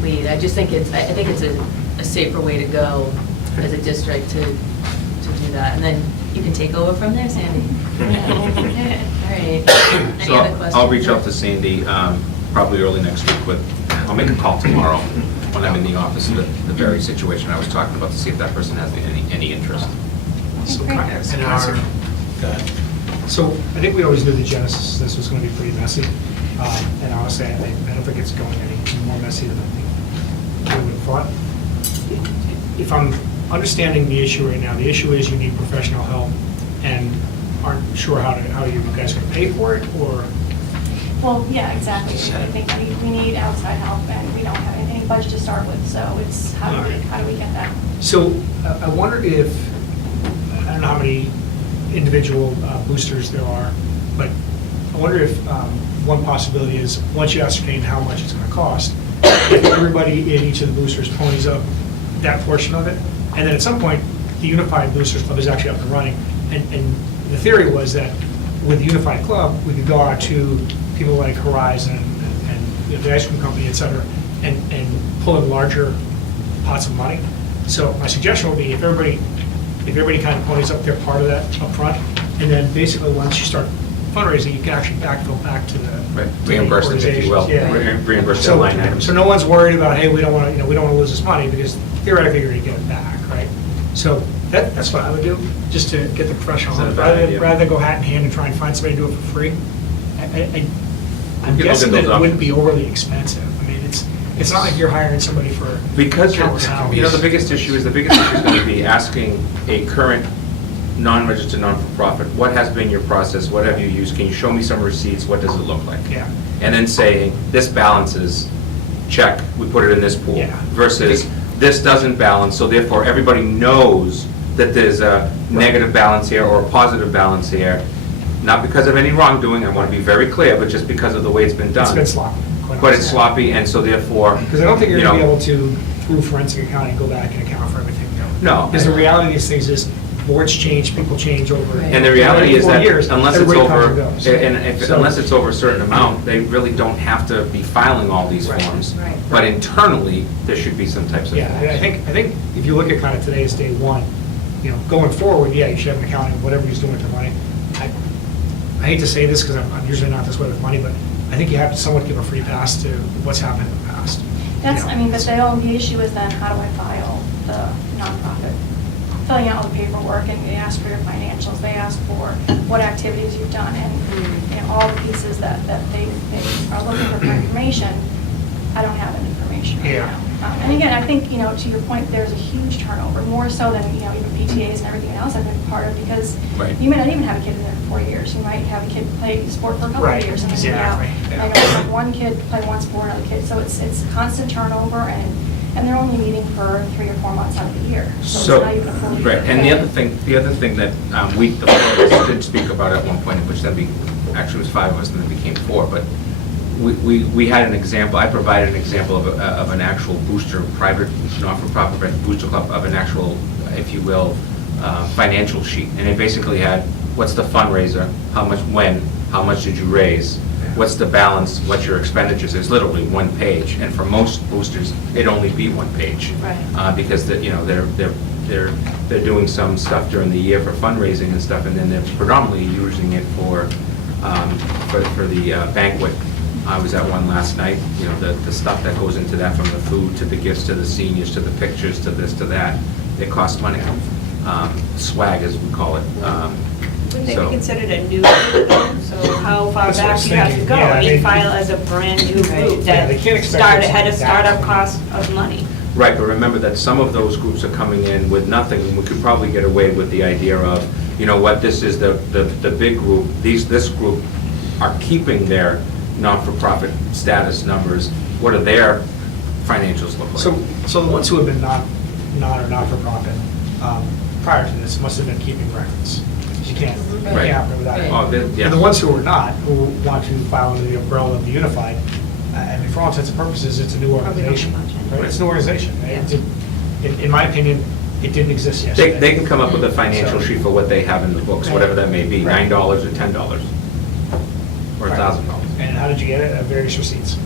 lead. I just think it's a safer way to go as a district to do that. And then you can take over from there, Sandy. All right. Any So other questions? I'll reach out to Sandy probably early next week I'll make a call tomorrow when I'm in the office, the very situation I was talking about, to see if that person has any interest. So, And our, go ahead. So I think we always knew the genesis of this was going to be pretty messy. And honestly, I don't think it's going any more messy than I think we would have thought. If I'm understanding the issue right now, the issue is you need professional help and aren't sure how you guys are going to pay for it, or? Well, yeah, exactly. I think we need outside help, and we don't have any budget to start with, so it's how do we get that? So I wonder if, I don't know how many individual boosters there are, but I wonder if one possibility is, once you ascertain how much it's going to cost, if everybody in each of the boosters ponies up that portion of it, and then at some point, the Unified Boosters Club is actually up and running. And the theory was that with the Unified Club, we could go out to people like Horizon and the ice cream company, et cetera, and pull in larger pots of money. So my suggestion would be if everybody kind of ponies up their part of that up front, and then basically once you start fundraising, you can actually go back to the Right. to the Reimburse them, if you will. organizations. Yeah. Reimburse their So, line items. so no one's worried about, hey, we don't want to, we don't want to lose this money, because theoretically you're going to get it back, right? So that's what I would do, just to get the professional, Is that a bad idea? rather than go hat in hand and try and find somebody to do it for free. I'm We can look guessing at that those it wouldn't be options. overly expensive. I mean, it's not like you're hiring somebody for Because, countless hours. you know, the biggest issue is going to be asking a current non-registered, non-for-profit, what has been your process, what have you used, can you show me some receipts, what does it look like? Yeah. And then saying, this balances, check, we put it in this pool. Yeah. Versus, this doesn't balance, so therefore everybody knows that there's a negative balance here or a positive balance here. Not because of any wrongdoing, I want to be very clear, but just because of the way it's been done. It's been sloppy. quite But it's honestly. sloppy, and so therefore, Because I don't think you're you going to know, be able to, through forensic accounting, go back and account for everything. No. Because the reality of these things is, boards change, people change over. And the reality is 4 that years, unless it's everybody comes over, and goes. and if, So- unless it's over a certain amount, they really don't have to be filing all these Right. forms. Right. But internally, there should be some types of Yeah, forms. I think if you look at kind of today's day one, you know, going forward, yeah, you should have an accounting of whatever he's doing with the money. I hate to say this because I'm usually not this way with money, but I think you have to somewhat give a free pass to what's happened in the past. That's, You know? I mean, but the issue is then how do I file the nonprofit? Filling out all the paperwork, and they ask for your financials, they ask for what activities you've done, and, you know, all the pieces that they are looking for information. I don't have that information right Yeah. now. And again, I think, you know, to your point, there's a huge turnover, more so than, you know, even PTAs and everything else I've been part of, because Right. you may not even have a kid in there for 4 years. You might have a kid play sport for a couple Right, of years and then be out. exactly, yeah. I know like one kid play one sport, another kid, so it's constant turnover, and they're only meeting for 3 or 4 months out of the year. So So, it's not even a full year. right, and the other thing that the four of us did speak about at one point, which then actually was 5 of us, and then became 4, but we had an example, I provided an example of an actual booster, private, not-for-profit booster club, of an actual, if you will, financial sheet. And it basically had, what's the fundraiser, how much, when, how much did you raise, what's the balance, what's your expenditures, it's literally 1 page. And for most boosters, it'd only be 1 page. Right. Because, you know, they're doing some stuff during the year for fundraising and stuff, and then they're predominantly using it for the banquet. I was at one last night, you know, the stuff that goes into that, from the food to the gifts to the seniors to the pictures to this to that, it costs money. Swag, as we call it. Wouldn't they So- be considered a new group though? So how far That's what I back was do you have to thinking. go? Yeah, I they- mean, file as a brand-new group Yeah, that they can't expect it had a to be startup that. cost of money. Right, but remember that some of those groups are coming in with nothing, and we could probably get away with the idea of, you know what, this is the big group, this group are keeping their not-for-profit status numbers, what do their financials look like? So the ones who have been not-for-profit prior to this must have been keeping records. You can't Right. happen without it. Oh, yeah. And the ones who are not, who want to file under the umbrella of the Unified, I mean, for all intents and purposes, it's a new Probably don't organization. have much in it. Right? It's an organization. Yeah. In my opinion, it didn't exist They yesterday. can come up with a financial sheet for what they have in the books, whatever that may be, Right. $9 or $10, or Right. $1,000. And how did you get it? Various receipts.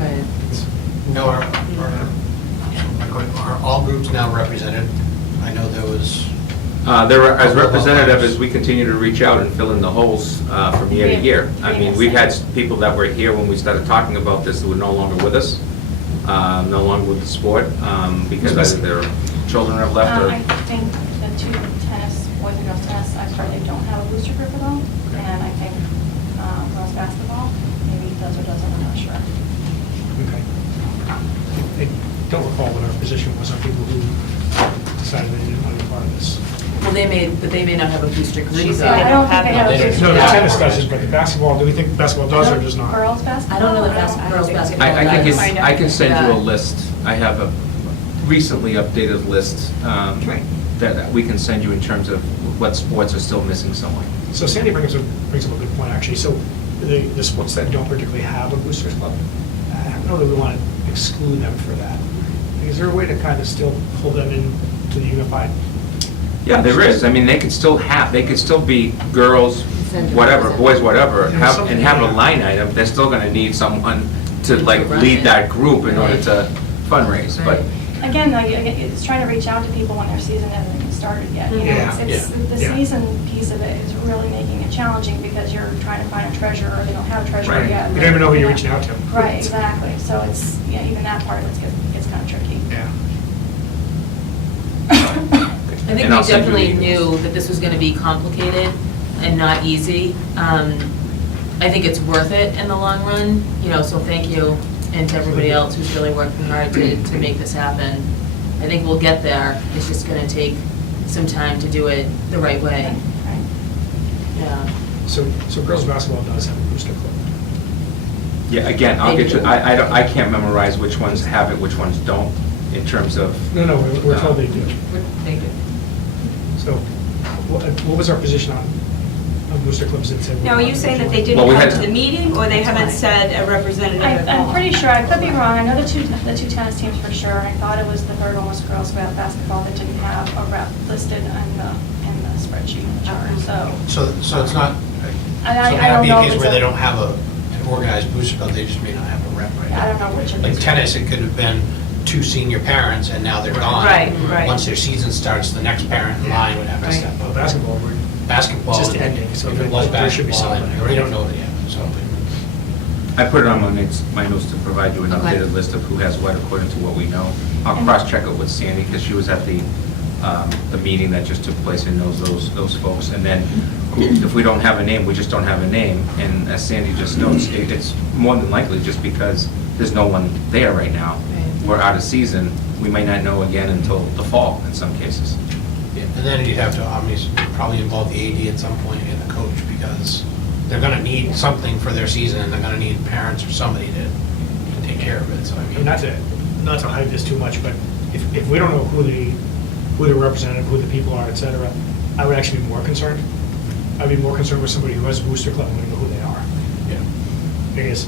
Right. No, are all groups now represented? I know there was, They're as representative as we continue to reach out and fill in the holes from year to year. I mean, we've had people that were here when we started talking about this who were no longer with us, no longer with the sport, because either their children have left or... I think the 2 tennis, boys and girls tennis, I currently don't have a booster group at all, and I think girls basketball, maybe does or doesn't, I'm not sure. Okay. I don't recall what our position was on people who decided they didn't want to be part of this. Well, but they may not have a booster group. She though. said I don't think they have a They booster No, the group. tennis doesn't, but the basketball, do we think basketball does or does not? Girls basketball? I don't know the I don't girls' think- basketball. I can does. Find out. I can send you Yeah. a list. I have a recently updated list that we can send you in terms of what sports are still missing someone. So Sandy brings up a good point, actually. So the sports that don't particularly have a boosters club, I don't know that we want to exclude them for that. Is there a way to kind of still pull them into the unified? Yeah, there is. I mean, they could still be girls, whatever, boys, whatever, and have a line item. They're still gonna need someone to like lead that group in order to fundraise, but. Again, it's trying to reach out to people when their season hasn't even started yet. You know, Yeah, it's the yeah. season piece of it is really making it challenging because you're trying to find a treasurer, or they don't have a treasurer Right. yet. You don't even know who you're reaching out to. Right, exactly. So it's, yeah, even that part of it gets kind of tricky. Yeah. I think And I'll we send you definitely the emails. knew that this was gonna be complicated and not easy. I think it's worth it in the long run, you know, so thank you, and to everybody else who's really working hard to make this happen. I think we'll get there, it's just gonna take some time to do it the right way. Right. Yeah. So girls basketball does have a booster club. Yeah, again, I'll get you, I can't memorize which ones have it, which ones don't, in terms of. No, we're told they do. Thank you. So what was our position on booster clubs that said? Now, are you saying that they Well, didn't we come had- to the meeting, or they haven't said a representative at all? I'm pretty sure, I could be wrong, I know the two tennis teams for sure, and I thought it was the third one was girls basketball that didn't have a rep listed in the spreadsheet in the chart, so. So it's not, I so it don't might be know a if case it's where a- they don't have an organized booster club, they just may not have a rep right now. I don't know which of Like these. tennis, it could have been 2 senior parents and now they're gone. Right, right. Once their season starts, the next parent in line would have to Right. step Well, up. basketball, Basketball, Just if ending, so it was there should be basketball, something. we don't know it yet, so. I put it on my notes to provide you an Okay. updated list of who has what according to what we know. I'll cross-check it with Sandy, because she was at the meeting that just took place and knows those folks. And then, if we don't have a name, we just don't have a name. And as Sandy just notes, it's more than likely just because there's no one there right now. Right. We're out of season, we may not know again until the fall in some cases. Yeah, and then you'd have to obviously probably involve the AD at some point and the coach, because they're gonna need something for their season, and they're gonna need parents or somebody to take care of it, so I And mean. not to hype this too much, but if we don't know who the representative, who the people are, et cetera, I would actually be more concerned. I'd be more concerned with somebody who has a booster club and we know who they are. Yeah. Because,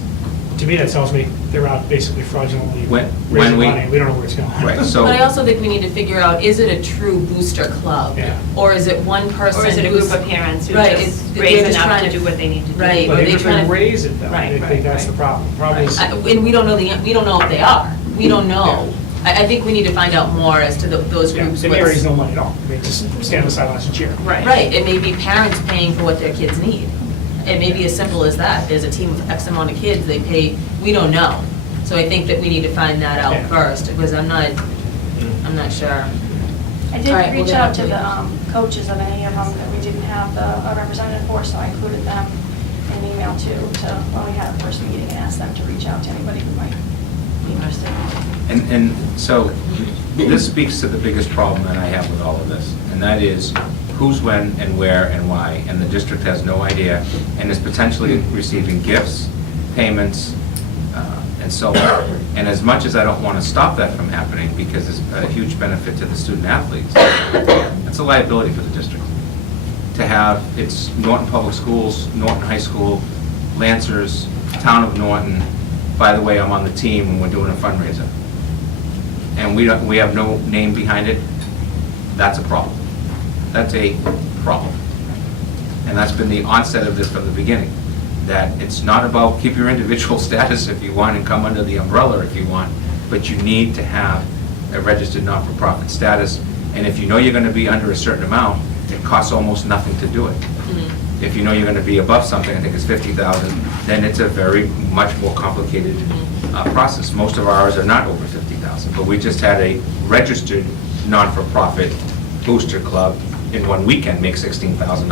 to me, that tells me they're out basically fraudulently When raising we- money, we don't know where it's going. Right, so. But I also think we need to figure out, is it a true booster club? Yeah. Or is it one person Or is it a who's- group of parents who Right, just they're raise just enough trying to to- do what they need to do? Right. But Or if they they're trying trying to- to raise it though, Right, I right, think that's the right. problem. The problem is, And we don't know we don't know if they are. We don't know. I think we need to find out more as to those yeah, groups. they may what's- raise no money at all. They just stand on the sidelines and cheer. Right, it may be parents paying for what their kids need. It may be as simple as that. There's a team of X amount of kids, they pay, we don't know. So I think that we need to find that out Yeah. first, because I'm not sure. I All did right, we'll reach get out up to to the coaches of any of them that we didn't have a representative for, so I included them in an email too, when we had our first meeting, and asked them to reach out to anybody who might be interested. And so, this speaks to the biggest problem that I have with all of this, and that is who's when and where and why, and the district has no idea, and is potentially receiving gifts, payments, and so on. And as much as I don't want to stop that from happening, because it's a huge benefit to the student athletes, it's a liability for the district. To have, it's Norton Public Schools, Norton High School, Lancers, Town of Norton, by the way, I'm on the team when we're doing a fundraiser. And we have no name behind it, that's a problem. That's a problem. And that's been the onset of this from the beginning, that it's not about keep your individual status if you want and come under the umbrella if you want, but you need to have a registered not-for-profit status. And if you know you're going to be under a certain amount, it costs almost nothing to do it. If you know you're going to be above something, I think it's 50,000, then it's a very much more complicated process. Most of ours are not over 50,000, but we just had a registered non-for-profit booster club in one weekend make $16,000.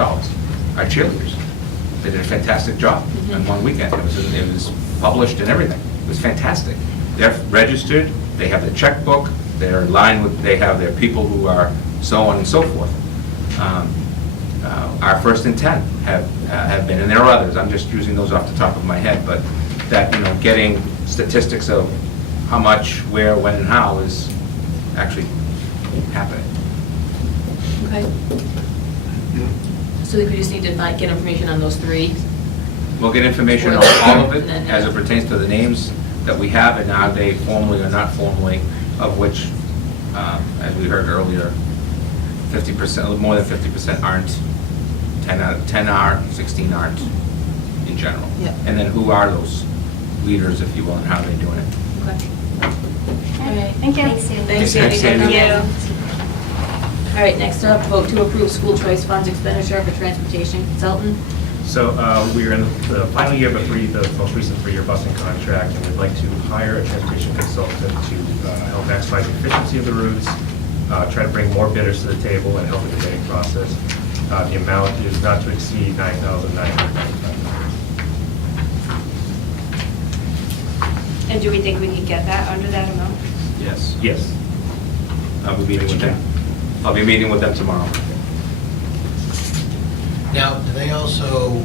Our cheerleaders, they did a fantastic job in one weekend. It was published and everything. It was fantastic. They're registered, they have their checkbook, they're in line with, they have their people who are so on and so forth. Our first and 10 have been, and there are others, I'm just using those off the top of my head, but that, getting statistics of how much, where, when, and how is actually happening. Okay. So we just need to get information on those three? We'll get information on all of it as it pertains to the names, that we have, and are they formally or not formally, of which, as we heard earlier, 50%, more than 50% aren't, 10 are, 16 aren't in general. Yep. And then who are those leaders, if you will, and how are they doing it? Okay. Okay, thank you. Thanks, Sandy. Thanks, Sandy. All right, next up, vote to approve school choice funds expenditure for transportation consultant. So we are in the final year of the most recent 3-year busing contract, and we'd like to hire a transportation consultant to help maximize the efficiency of the routes, try to bring more bidders to the table, and help with the bidding process. The amount is not to exceed $9,995. And do we think we can get that under that amount? Yes. Yes. I'll be meeting with them. I'll be meeting with them tomorrow. Now, do they also,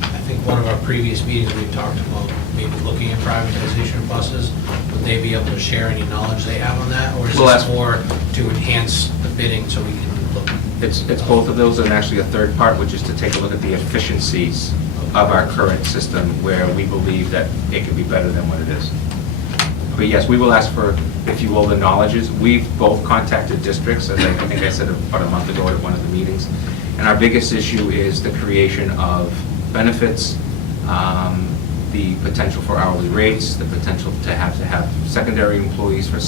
I think one of our previous meetings, we talked about maybe looking at privatization of buses. Would they be able to share any knowledge they have on that? Or is Well, this that's- more to enhance the bidding so we can look? It's both of those, and actually a third part, which is to take a look at the efficiencies of our current system, where we believe that it can be better than what it is. But yes, we will ask for, if you will, the knowledges. We've both contacted districts, as I think I said about a month ago at one of the meetings. And our biggest issue is the creation of benefits, the potential for hourly rates, the potential to have secondary employees for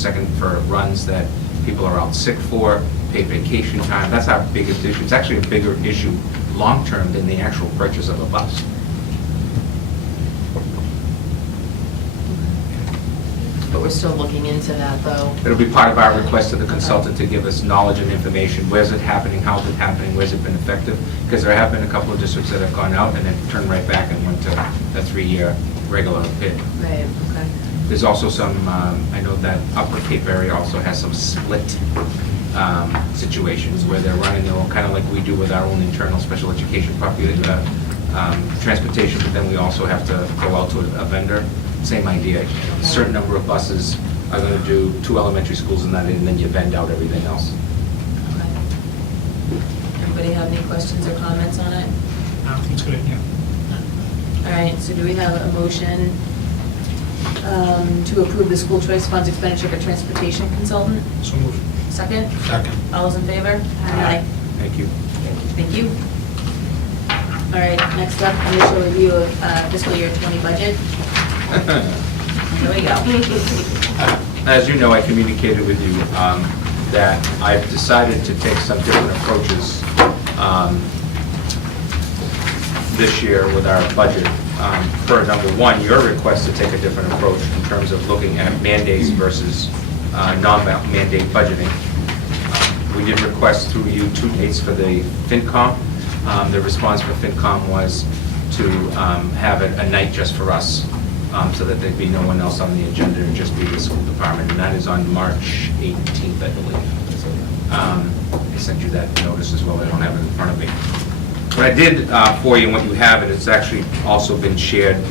runs that people are out sick for, paid vacation time. That's our biggest issue. It's actually a bigger issue long-term than the actual purchase of a bus. But we're still looking into that, though. It'll be part of our request to the consultant to give us knowledge and information. Where's it happening? How's it happening? Where's it been effective? Because there have been a couple of districts that have gone out and then turned right back and went to a 3-year regular bid. Right, okay. There's also some, I know that Upper Cape area also has some split situations where they're running their own, kind of like we do with our own internal special education transportation, but then we also have to go out to a vendor. Same idea. A certain number of buses are going to do 2 elementary schools and then you vend out everything else. Okay. Anybody have any questions or comments on it? I think it's a good idea. All right, so do we have a motion to approve the school choice funds expenditure for transportation consultant? So move. Second? Second. All those in favor? Aye. Thank you. Thank you. All right, next up, initial review of fiscal year 20 budget. Here we go. As you know, I communicated with you that I've decided to take some different approaches this year with our budget. For number one, your request to take a different approach in terms of looking at mandates versus non-mandate budgeting. We did request through you 2 dates for the FinCom. The response for FinCom was to have a night just for us, so that there'd be no one else on the agenda, and just be the school department, and that is on March 18th, I believe. I sent you that notice as well, I don't have it in front of me. What I did for you, and what you have, and it's actually also been shared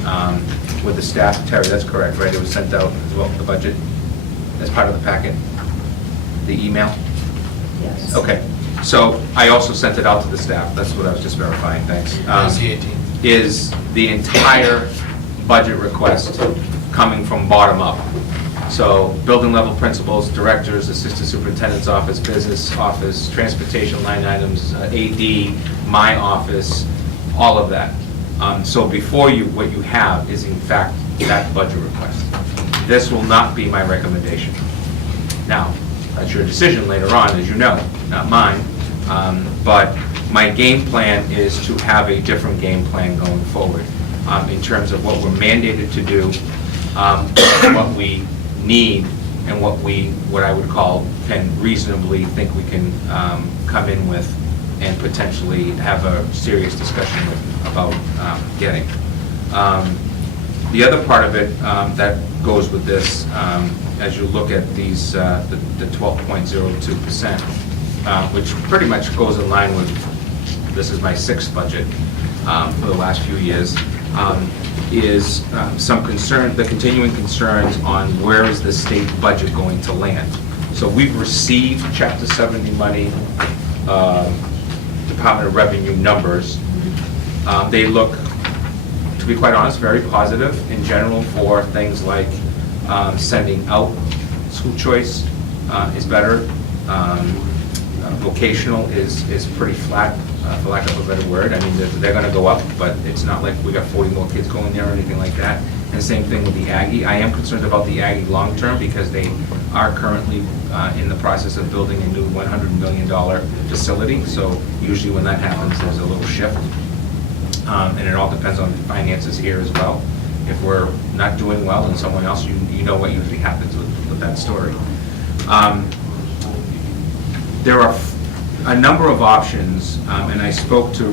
with the staff. Terry, that's correct, right? It was sent out as well, the budget, as part of the packet, the email? Yes. Okay, so I also sent it out to the staff, that's what I was just verifying, thanks. That's the 18th. Is the entire budget request coming from bottom up. So building level principals, directors, assistant superintendent's office, business office, transportation line items, AD, my office, all of that. So before you, what you have is in fact that budget request. This will not be my recommendation. Now, that's your decision later on, as you know, not mine. But my game plan is to have a different game plan going forward in terms of what we're mandated to do, what we need, and what I would call can reasonably think we can come in with and potentially have a serious discussion about getting. The other part of it that goes with this, as you look at these, the 12.02%, which pretty much goes in line with, this is my 6th budget for the last few years, is some concern, the continuing concerns on where is the state budget going to land. So we've received Chapter 70 money, Department of Revenue numbers. They look to be quite honest, very positive in general for things like sending out school choice is better. Vocational is pretty flat, for lack of a better word. I mean, they're going to go up, but it's not like we got 40 more kids going there or anything like that. And same thing with the Aggie. I am concerned about the Aggie long-term because they are currently in the process of building a new $100 million facility. So usually when that happens, there's a little shift. And it all depends on finances here as well. If we're not doing well and someone else, you know what usually happens with that story. There are a number of options, and I spoke to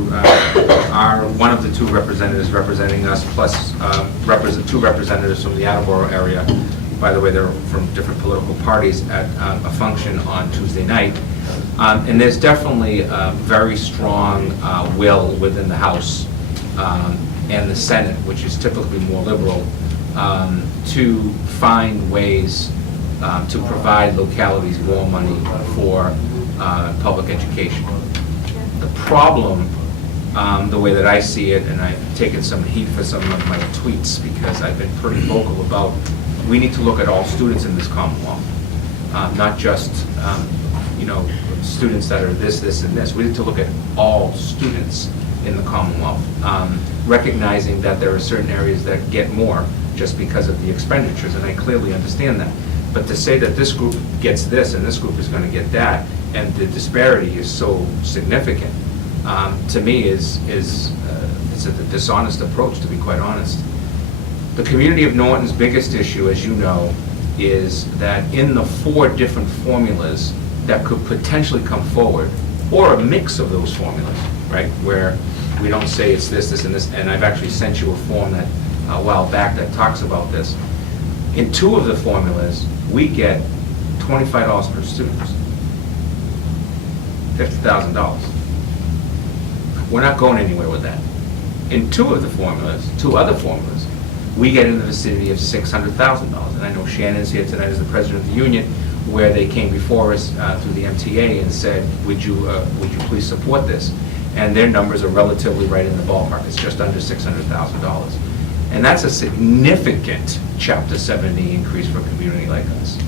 one of the two representatives representing us, plus two representatives from the Attleboro area. By the way, they're from different political parties at a function on Tuesday night. And there's definitely a very strong will within the House and the Senate, which is typically more liberal, to find ways to provide localities more money for public education. The problem, the way that I see it, and I've taken some heat for some of my tweets because I've been pretty vocal about, we need to look at all students in this Commonwealth, not just students that are this, and this. We need to look at all students in the Commonwealth, recognizing that there are certain areas that get more just because of the expenditures, and I clearly understand that. But to say that this group gets this and this group is going to get that, and the disparity is so significant, to me it's a dishonest approach, to be quite honest. The community of Norton's biggest issue, as you know, is that in the 4 different formulas that could potentially come forward, or a mix of those formulas, right, where we don't say it's this, and this, and I've actually sent you a form that a while back that talks about this. In 2 of the formulas, we get $25 per student. $50,000. We're not going anywhere with that. In 2 of the formulas, 2 other formulas, we get in the vicinity of $600,000. And I know Shannon's here tonight as the president of the union, where they came before us through the MTA and said, would you please support this? And their numbers are relatively right in the ballpark. It's just under $600,000. And that's a significant Chapter 70 increase for a community like us.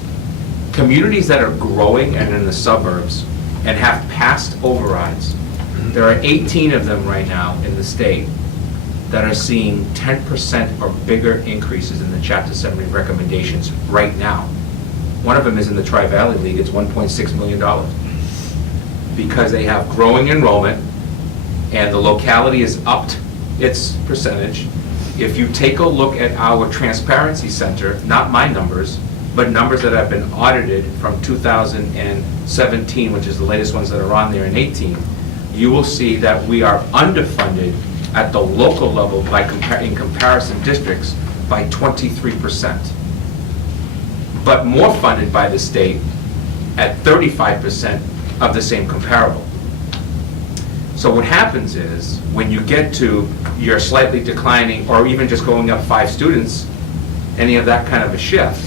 Communities that are growing and in the suburbs and have passed overrides, there are 18 of them right now in the state that are seeing 10% or bigger increases in the Chapter 70 recommendations right now. One of them is in the Tri-Valley League. It's $1.6 million because they have growing enrollment and the locality has upped its percentage. If you take a look at our Transparency Center, not my numbers, but numbers that have been audited from 2017, which is the latest ones that are on there in 18, you will see that we are underfunded at the local level in comparison districts by 23%, but more funded by the state at 35% of the same comparable. So what happens is, when you get to your slightly declining, or even just going up 5 students, any of that kind of a shift,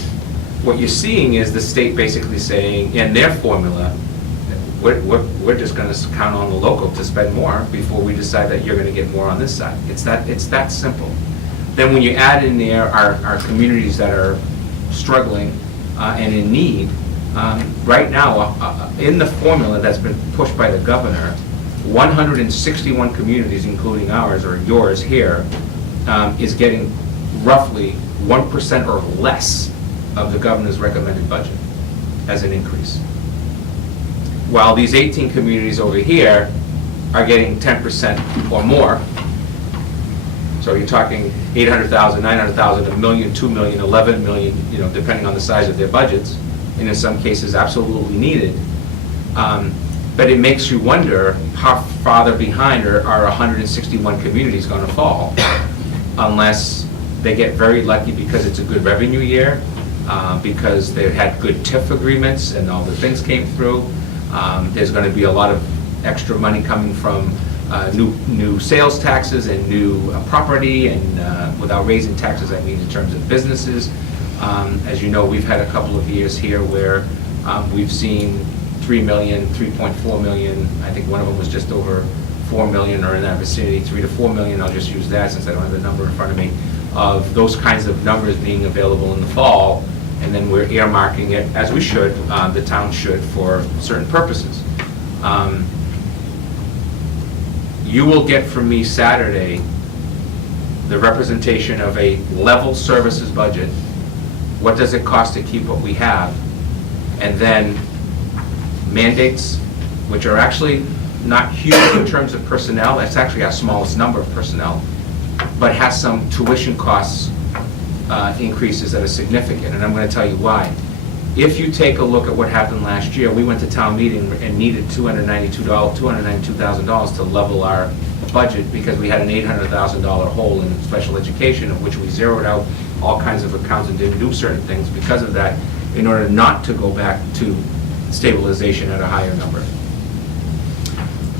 what you're seeing is the state basically saying, in their formula, we're just going to count on the local to spend more before we decide that you're going to get more on this side. It's that simple. Then when you add in there our communities that are struggling and in need, right now, in the formula that's been pushed by the governor, 161 communities, including ours or yours here, is getting roughly 1% or less of the governor's recommended budget as an increase. While these 18 communities over here are getting 10% or more. So you're talking 800,000, 900,000, $1 million, $2 million, 11 million, depending on the size of their budgets, and in some cases absolutely needed. But it makes you wonder how farther behind are 161 communities going to fall, unless they get very lucky because it's a good revenue year, because they had good TIF agreements and all the things came through. There's going to be a lot of extra money coming from new sales taxes and new property, and without raising taxes, I mean in terms of businesses. As you know, we've had a couple of years here where we've seen 3 million, 3.4 million, I think one of them was just over 4 million or in that vicinity, 3 to 4 million, I'll just use that since I don't have the number in front of me, of those kinds of numbers being available in the fall, and then we're earmarking it, as we should, the town should, for certain purposes. You will get from me Saturday the representation of a level services budget. What does it cost to keep what we have? And then mandates, which are actually not huge in terms of personnel. That's actually our smallest number of personnel, but has some tuition costs increases that are significant, and I'm going to tell you why. If you take a look at what happened last year, we went to town meeting and needed $292,000 to level our budget because we had an $800,000 hole in special education, of which we zeroed out all kinds of accounts and didn't do certain things because of that, in order not to go back to stabilization at a higher number.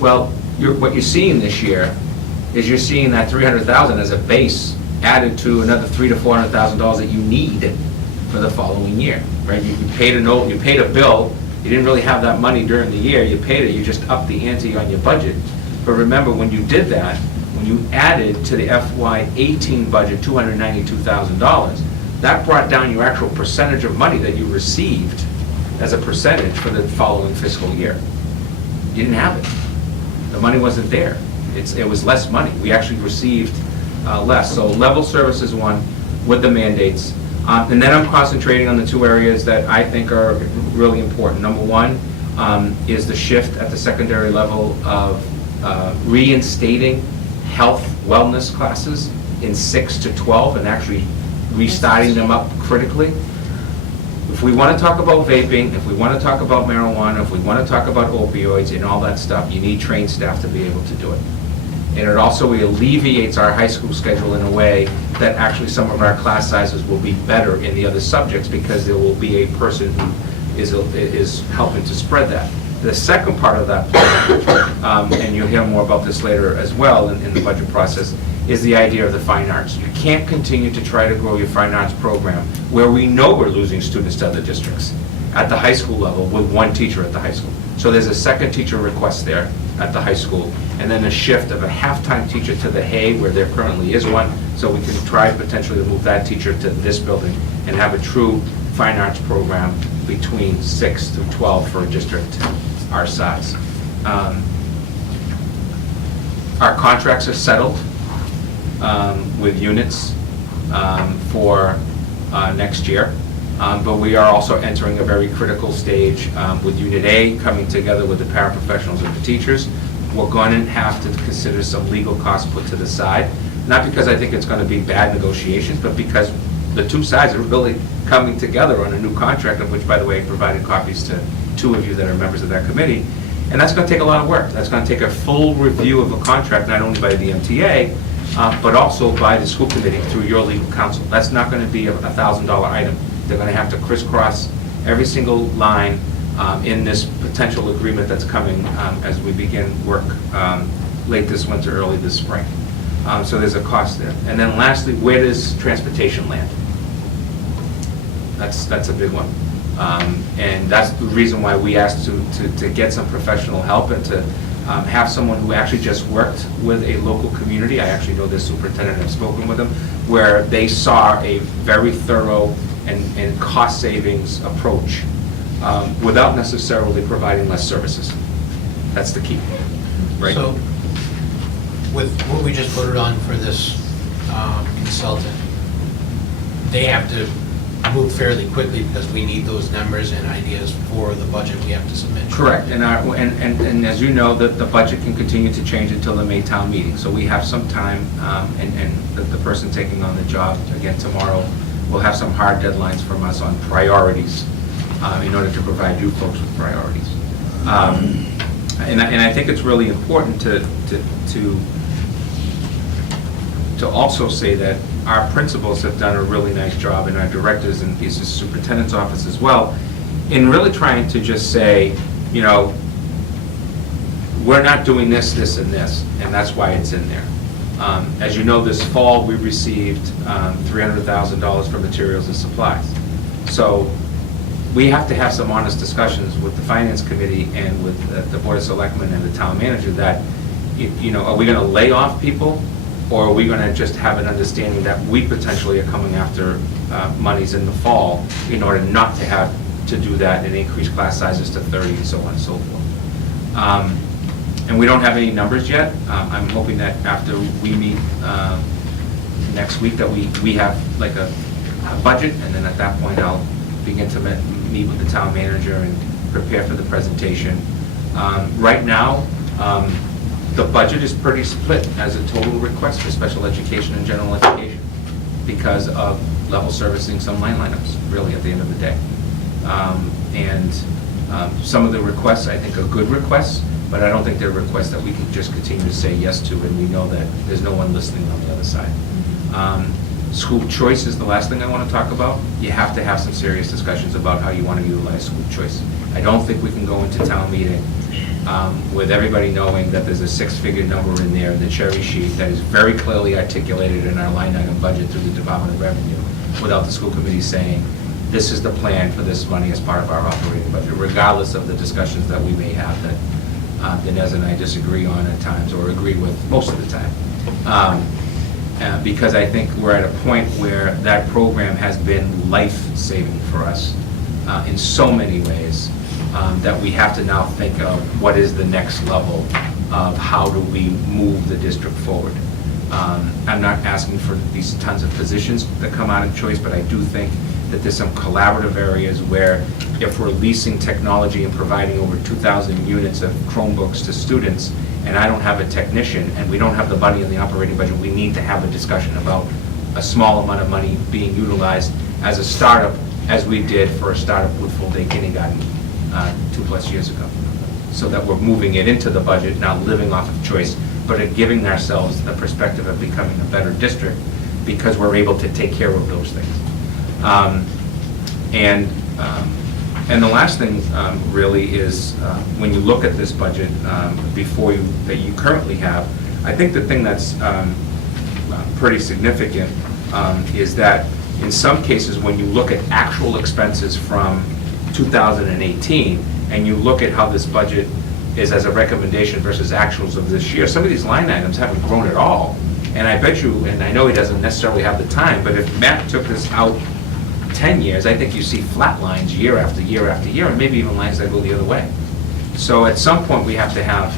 Well, what you're seeing this year is you're seeing that $300,000 as a base added to another $300,000 to $400,000 that you need for the following year, right? You paid a note, you paid a bill, you didn't really have that money during the year, you paid it, you just upped the ante on your budget. But remember, when you did that, when you added to the FY18 budget $292,000, that brought down your actual percentage of money that you received as a percentage for the following fiscal year. You didn't have it. The money wasn't there. It was less money. We actually received less. So level service is one with the mandates. And then I'm concentrating on the two areas that I think are really important. Number one is the shift at the secondary level of reinstating health wellness classes in 6 to 12 and actually restarting them up critically. If we want to talk about vaping, if we want to talk about marijuana, if we want to talk about opioids and all that stuff, you need trained staff to be able to do it. And it also alleviates our high school schedule in a way that actually some of our class sizes will be better in the other subjects because there will be a person who is helping to spread that. The second part of that plan, and you'll hear more about this later as well in the budget process, is the idea of the fine arts. You can't continue to try to grow your fine arts program where we know we're losing students to other districts at the high school level with one teacher at the high school. So there's a second teacher request there at the high school, and then a shift of a half-time teacher to the Hay where there currently is one, so we can try potentially to move that teacher to this building and have a true fine arts program between 6 through 12 for a district our size. Our contracts are settled with units for next year, but we are also entering a very critical stage with Unit A coming together with the paraprofessionals and the teachers. We're going to have to consider some legal costs put to the side, not because I think it's going to be bad negotiations, but because the two sides are really coming together on a new contract, of which, by the way, I provided copies to 2 of you that are members of that committee. And that's going to take a lot of work. That's going to take a full review of a contract, not only by the MTA, but also by the school committee through your legal counsel. That's not going to be a $1,000 item. They're going to have to crisscross every single line in this potential agreement that's coming as we begin work late this winter, early this spring. So there's a cost there. And then lastly, where does transportation land? That's a big one. And that's the reason why we asked to get some professional help and to have someone who actually just worked with a local community. I actually know this superintendent, I've spoken with them, where they saw a very thorough and cost savings approach without necessarily providing less services. That's the key, right? So, with what we just voted on for this consultant, they have to move fairly quickly because we need those numbers and ideas for the budget we have to submit. Correct, and as you know, the budget can continue to change until the May town meeting, so we have some time, and the person taking on the job, again, tomorrow, will have some hard deadlines from us on priorities in order to provide you folks with priorities. And I think it's really important to also say that our principals have done a really nice job, and our directors and the superintendent's office as well, in really trying to just say, you know, we're not doing this, this, and this, and that's why it's in there. As you know, this fall, we received $300,000 for materials and supplies. So we have to have some honest discussions with the Finance Committee and with the Board of Selectmen and the Town Manager that are we going to lay off people? Or are we going to just have an understanding that we potentially are coming after monies in the fall in order not to have to do that and increase class sizes to 30 and so on and so forth. And we don't have any numbers yet. I'm hoping that after we meet next week that we have like a budget, and then at that point I'll begin to meet with the town manager and prepare for the presentation. Right now, the budget is pretty split as a total request for special education and general education because of level servicing some line items, really, at the end of the day. Some of the requests, I think, are good requests, but I don't think they're requests that we can just continue to say yes to, and we know that there's no one listening on the other side. School choice is the last thing I want to talk about. You have to have some serious discussions about how you want to utilize school choice. I don't think we can go into town meeting with everybody knowing that there's a six-figure number in there in the cherry sheet that is very clearly articulated in our line item budget through the Department of Revenue, without the school committee saying, this is the plan for this money as part of our operating budget, regardless of the discussions that we may have that Dinesh and I disagree on at times, or agree with most of the time. Because I think we're at a point where that program has been life-saving for us in so many ways that we have to now think of what is the next level of how do we move the district forward. I'm not asking for these tons of positions that come out of choice, but I do think that there's some collaborative areas where if we're leasing technology and providing over 2,000 units of Chromebooks to students, and I don't have a technician, and we don't have the money in the operating budget, we need to have a discussion about a small amount of money being utilized as a startup, as we did for a startup with full-day kindergarten 2+ years ago. So that we're moving it into the budget, not living off of choice, but giving ourselves the perspective of becoming a better district because we're able to take care of those things. And the last thing really is when you look at this budget that you currently have, I think the thing that's pretty significant is that in some cases when you look at actual expenses from 2018 and you look at how this budget is as a recommendation versus actuals of this year, some of these line items haven't grown at all. And I bet you, and I know he doesn't necessarily have the time, but if Matt took this out 10 years, I think you see flat lines year after year after year, and maybe even lines that go the other way. So at some point, we have to have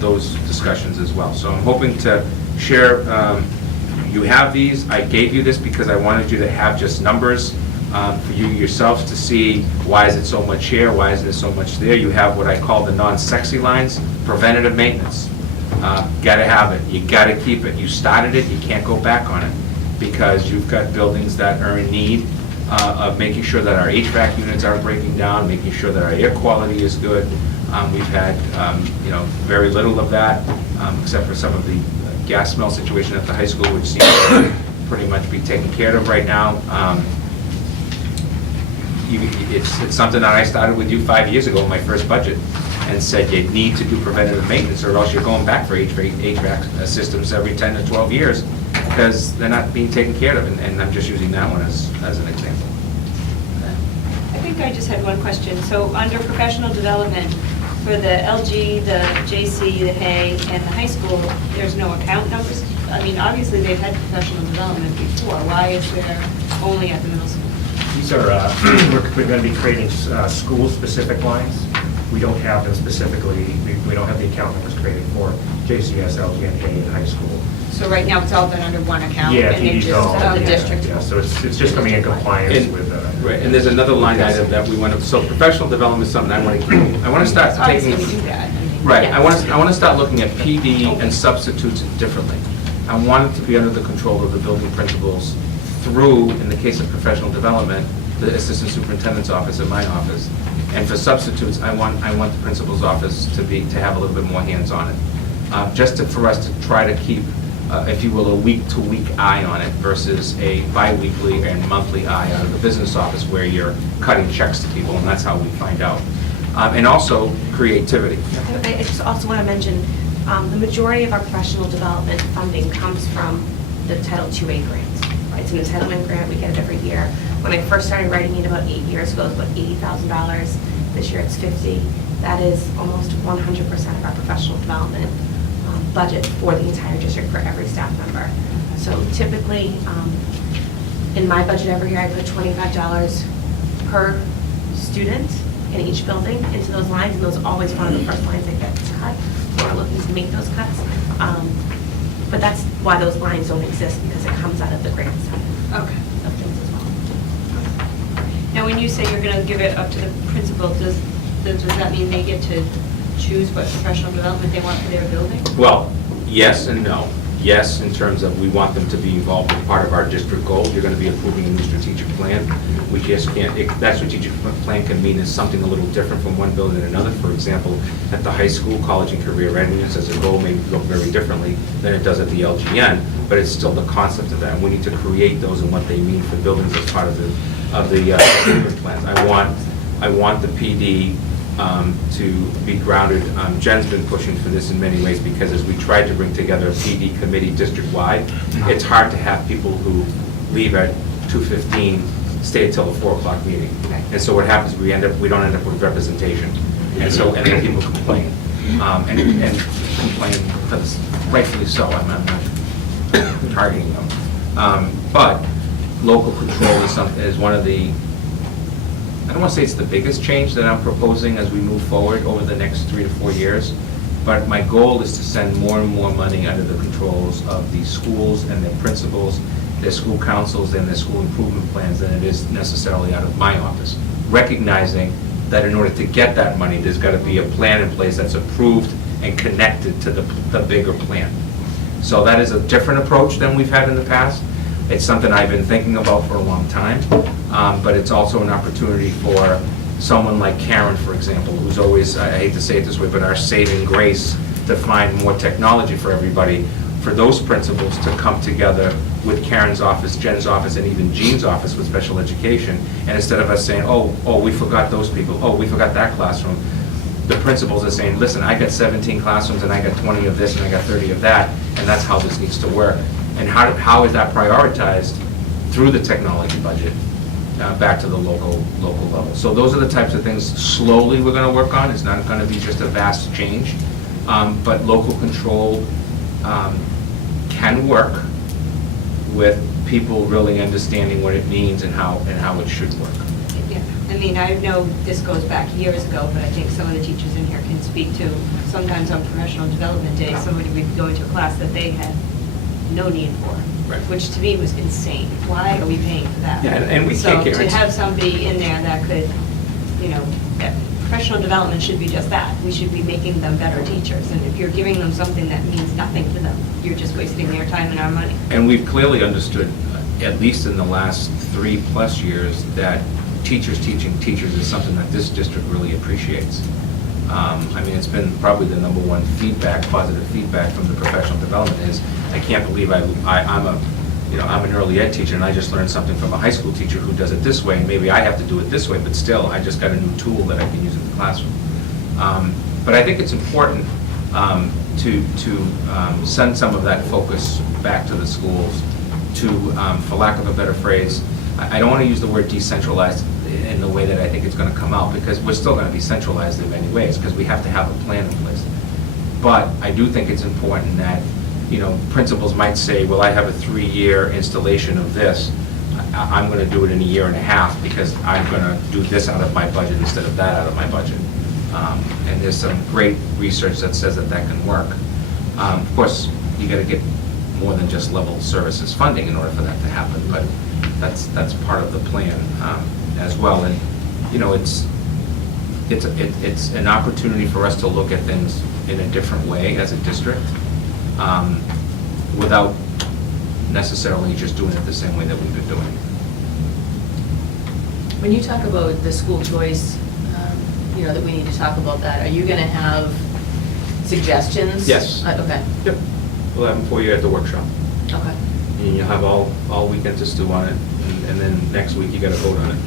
those discussions as well. So I'm hoping to share, you have these, I gave you this because I wanted you to have just numbers for you yourselves to see why is it so much here, why isn't it so much there. You have what I call the non-sexy lines, preventative maintenance. Gotta have it, you gotta keep it. You started it, you can't go back on it, because you've got buildings that are in need of making sure that our HVAC units aren't breaking down, making sure that our air quality is good. We've had very little of that, except for some of the gas smell situation at the high school, which seems to pretty much be taken care of right now. It's something that I started with you 5 years ago in my first budget, and said you need to do preventative maintenance, or else you're going back for HVAC systems every 10 to 12 years, because they're not being taken care of, and I'm just using that one as an example. I think I just had one question. So under professional development, for the LG, the JC, the Hay, and the high school, there's no account numbers? I mean, obviously, they've had professional development before. Why is there only at the middle school? These are, we're going to be creating school-specific lines. We don't have them specifically, we don't have the account numbers created for JCS, LG, and Hay in high school. So right now, it's all done under one account? Yeah, and it's TD's all. just the district? Yeah, so it's just coming in compliance with. Right, and there's another line item that we want to, so professional development is something I want to start taking. Obviously, we do that. I mean, Right, yeah. I want to start looking at PD and substitutes differently. I want it to be under the control of the building principals through, in the case of professional development, the assistant superintendent's office and my office. And for substitutes, I want the principal's office to have a little bit more hands on it. For us to try to keep, if you will, a week-to-week eye on it versus a bi-weekly and monthly eye out of the business office where you're cutting checks to people, and that's how we find out. And also creativity. I just also want to mention, the majority of our professional development funding comes from the Title IIA grants. Right? It's an entitlement grant, we get it every year. When I first started writing it about 8 years ago, it was about $80,000. This year it's $50,000. That is almost 100% of our professional development budget for the entire district for every staff member. So typically, in my budget every year, I put $25 per student in each building into those lines, and those are always one of the first lines that get cut. We're looking to make those cuts. But that's why those lines don't exist, because it comes out of the grant side Okay. of things as well. Now, when you say you're going to give it up to the principal, does that mean they get to choose what professional development they want for their building? Well, yes and no. Yes, in terms of we want them to be involved in part of our district goal. You're going to be approving a new strategic plan. We just can't, that strategic plan can mean is something a little different from one building to another. For example, at the high school, college and career readiness as a goal may look very differently than it does at the LGN, but it's still the concept of that. And we need to create those and what they mean for buildings as part of the improvement plans. I want the PD to be grounded. Jen's been pushing for this in many ways, because as we tried to bring together a PD committee district-wide, it's hard to have people who leave at 2:15 stay until the 4 o'clock meeting. And so what happens, we don't end up with representation. And then people complain. And complain, because rightfully so, I'm not targeting them. But local control is one of the, I don't want to say it's the biggest change that I'm proposing as we move forward over the next 3 to 4 years, but my goal is to send more and more money under the controls of the schools and their principals, their school councils, and their school improvement plans than it is necessarily out of my office. Recognizing that in order to get that money, there's got to be a plan in place that's approved and connected to the bigger plan. So that is a different approach than we've had in the past. It's something I've been thinking about for a long time, but it's also an opportunity for someone like Karen, for example, who's always, I hate to say it this way, but our saving grace to find more technology for everybody, for those principals to come together with Karen's office, Jen's office, and even Jean's office with special education, and instead of us saying, oh, we forgot those people, oh, we forgot that classroom, the principals are saying, listen, I got 17 classrooms, and I got 20 of this, and I got 30 of that, and that's how this needs to work. And how is that prioritized through the technology budget back to the local level? So those are the types of things slowly we're going to work on. It's not going to be just a vast change, but local control can work with people really understanding what it means and how it should work. Yeah, I mean, I know this goes back years ago, but I think some of the teachers in here can speak to, sometimes on professional development day, somebody would go into a class that they had no need for, Right. which to me was insane. Why are we paying for that? Yeah, and we can't guarantee. So to have somebody in there that could, that professional development should be just that. We should be making them better teachers. And if you're giving them something that means nothing to them, you're just wasting their time and our money. And we've clearly understood, at least in the last 3+ years, that teachers teaching teachers is something that this district really appreciates. I mean, it's been probably the #1 feedback, positive feedback from the professional development is, I can't believe I'm an early ed teacher and I just learned something from a high school teacher who does it this way, and maybe I have to do it this way, but still, I just got a new tool that I can use in the classroom. But I think it's important to send some of that focus back to the schools to, for lack of a better phrase, I don't want to use the word decentralized in the way that I think it's going to come out, because we're still going to be centralized in many ways, because we have to have a plan in place. But I do think it's important that, principals might say, well, I have a 3-year installation of this. I'm going to do it in a 1.5 years because I'm going to do this out of my budget instead of that out of my budget. And there's some great research that says that can work. Of course, you got to get more than just level services funding in order for that to happen, but that's part of the plan as well. And it's an opportunity for us to look at things in a different way as a district, without necessarily just doing it the same way that we've been doing it. When you talk about the school choice, that we need to talk about that, are you going to have suggestions? Yes. Okay. Yep. We'll have them for you at the workshop. Okay. And you'll have all weekend to stew on it, and then next week you got to vote on it.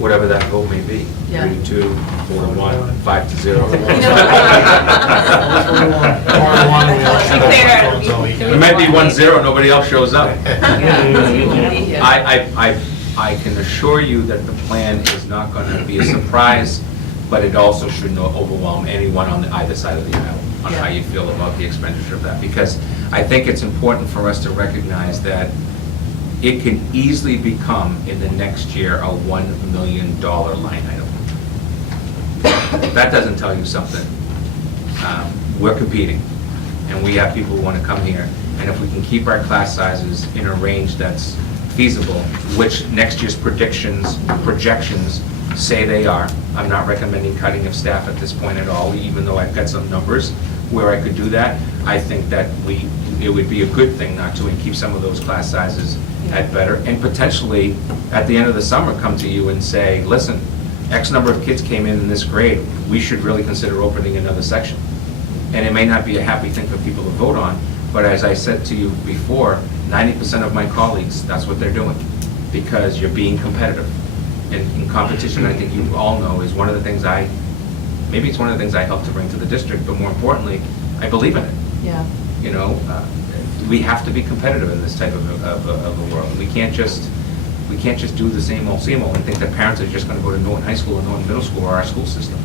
Whatever that vote may be. Yeah. 3-2, 4-1, 5-0. It might be 1-0, nobody else shows up. I can assure you that the plan is not going to be a surprise but it also shouldn't overwhelm anyone on either side of the aisle on how Yeah. you feel about the expenditure of that. Because I think it's important for us to recognize that it can easily become, in the next year, a $1 million line item. That doesn't tell you something. We're competing, and we have people who want to come here, and if we can keep our class sizes in a range that's feasible, which next year's projections say they are. I'm not recommending cutting of staff at this point at all, even though I've got some numbers where I could do that. I think that it would be a good thing not to, and keep some of those class sizes at better, and potentially, at the end of the summer, come to you and say, listen, X number of kids came in this grade, we should really consider opening another section. And it may not be a happy thing for people to vote on, but as I said to you before, 90% of my colleagues, that's what they're doing, because you're being competitive. And in competition, I think you all know, is one of the things maybe it's one of the things I help to bring to the district, but more importantly, I believe in it. Yeah. You know, we have to be competitive in this type of a world. We can't just do the same old and think that parents are just going to go to Norton High School or Norton Middle School or our school system.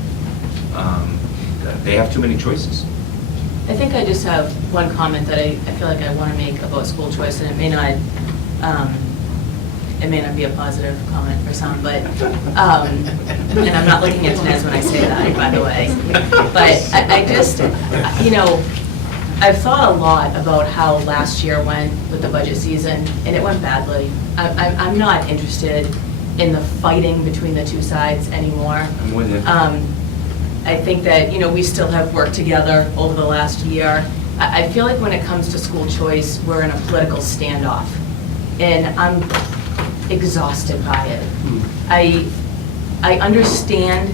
They have too many choices. I think I just have one comment that I feel like I want to make about school choice, and it may not be a positive comment for some, but, and I'm not looking at Dinesh when I say that, by the way. But I just, you know, I've thought a lot about how last year went with the budget season, and it went badly. I'm not interested in the fighting between the two sides anymore. I'm with you. I think that, you know, we still have worked together over the last year. I feel like when it comes to school choice, we're in a political standoff, and I'm exhausted by it. I understand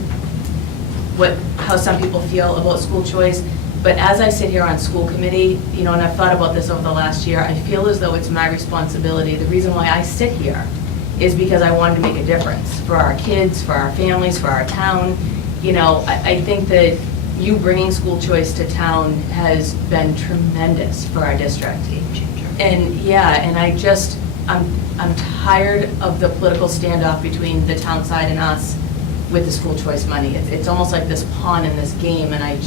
how some people feel about school choice, but as I sit here on school committee, you know, and I've thought about this over the last year, I feel as though it's my responsibility. The reason why I sit here is because I wanted to make a difference for our kids, for our families, for our town. You know, I think that you bringing school choice to town has been tremendous for our district. And yeah, and I'm tired of the political standoff between the town side and us with the school choice money. It's almost like this pawn in this game, and I'm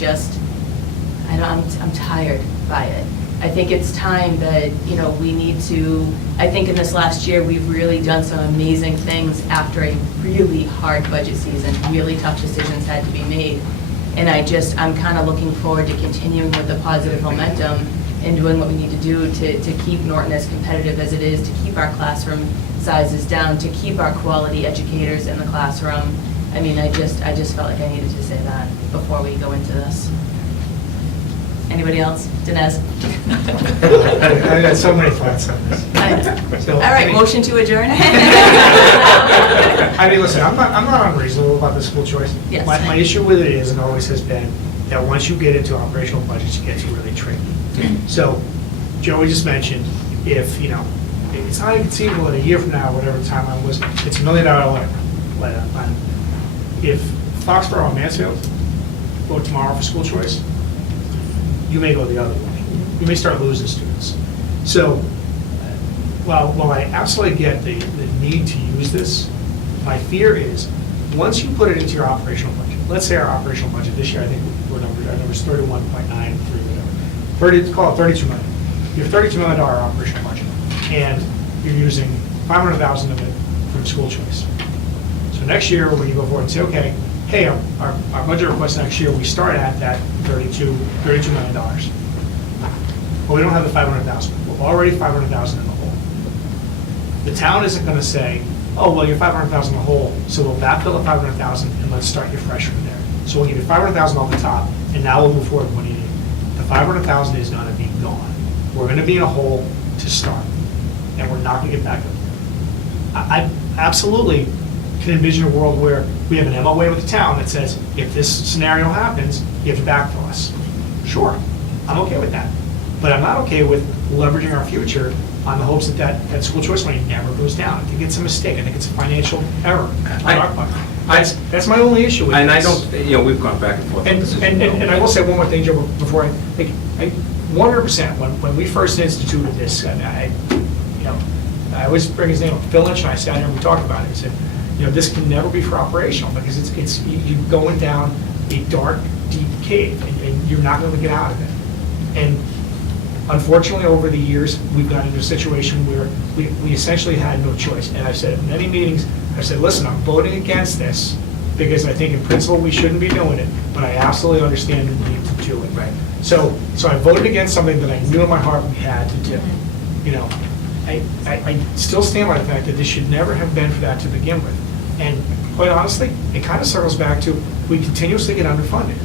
tired by it. I think it's time that, you know, we need to, I think in this last year, we've really done some amazing things after a really hard budget season. Really tough decisions had to be made. And I'm kind of looking forward to continuing with the positive momentum and doing what we need to do to keep Norton as competitive as it is, to keep our classroom sizes down, to keep our quality educators in the classroom. I mean, I just felt like I needed to say that before we go into this. Anybody else? Dinesh? I got so many thoughts on this. So, All right, motion to adjourn? I mean, listen, I'm not unreasonable about the school choice. Yes. My issue with it is, and always has been, that once you get into operational budgets, it gets really tricky. So, Joey just mentioned, if, you know, it's not inconceivable that a year from now, whatever timeline was, it's $1 million letter. If Foxborough or Mansfield vote tomorrow for school choice, you may go the other way. You may start losing students. So, while I absolutely get the need to use this, my fear is, once you put it into your operational budget, let's say our operational budget this year, I think our number's 31.93, whatever. Call it $32 million. You have $32 million operational budget, and you're using $500,000 of it from school choice. So next year, when you go forward and say, okay, hey, our budget request next year, we start at that $32 million. But we don't have the $500,000. We're already $500,000 in the hole. The town isn't going to say, oh, well, you're $500,000 in the hole, so we'll backfill the $500,000 and let's start your fresh from there. So we'll give you $500,000 off the top, and now we'll move forward with what you need. The $500,000 is going to be gone. We're going to be in a hole to start, and we're not going to get back up there. I absolutely can envision a world where we have an MOA with the town that says, if this scenario happens, you have to backfill us. Sure, I'm okay with that. But I'm not okay with leveraging our future on the hopes that school choice money never goes down. I think it's a mistake. I think it's a financial error on our part. That's my only issue with this. And I don't, you know, we've gone back and forth. And I will say one more thing, Joe, before I 100%, when we first instituted this, and I always bring his name up, Phil Lynch and I sat here and we talked about it. He said, this can never be for operational, because you're going down a dark, deep cave, and you're not going to get out of it. And unfortunately, over the years, we've gotten into a situation where we essentially had no choice. And I've said in many meetings, I've said, listen, I'm voting against this, because I think in principle we shouldn't be doing it, but I absolutely understand the need to do it. Right. So I voted against something that I knew in my heart we had to do. I still stand by the fact that this should never have been for that to begin with. And quite honestly, it kind of circles back to, we continuously get underfunded.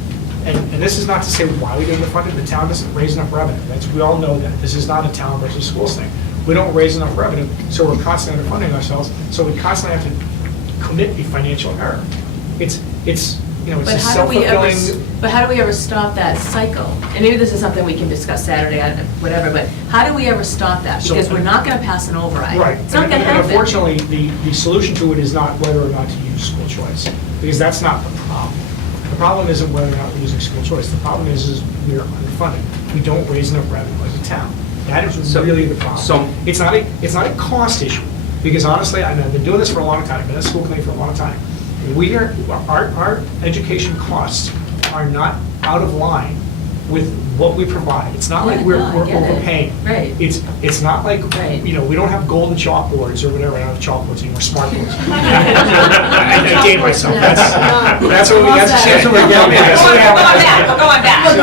And this is not to say why we get underfunded. The town doesn't raise enough revenue. We all know that. This is not a town versus schools thing. We don't raise enough revenue, so we're constantly underfunding ourselves, so we constantly have to commit a financial error. It's a self-fulfilling. But how do we ever stop that cycle? And maybe this is something we can discuss Saturday, whatever, but how do we ever stop that? Because we're not gonna pass an override. Right. It's not gonna And happen. unfortunately, the solution to it is not whether or not to use school choice, because that's not the problem. The problem isn't whether or not we're using school choice. The problem is we're underfunded. We don't raise enough revenue as a town. That is really the problem. It's not a cost issue, because honestly, I've been doing this for a long time. I've been at school committee for a long time. Our education costs are not out of line with what we provide. It's not like we're overpaying. Right. It's not like, Right. we don't have golden chalkboards or whatever. I don't have chalkboards anymore, smart boards. I gave myself. That's what we're getting at. Go on back.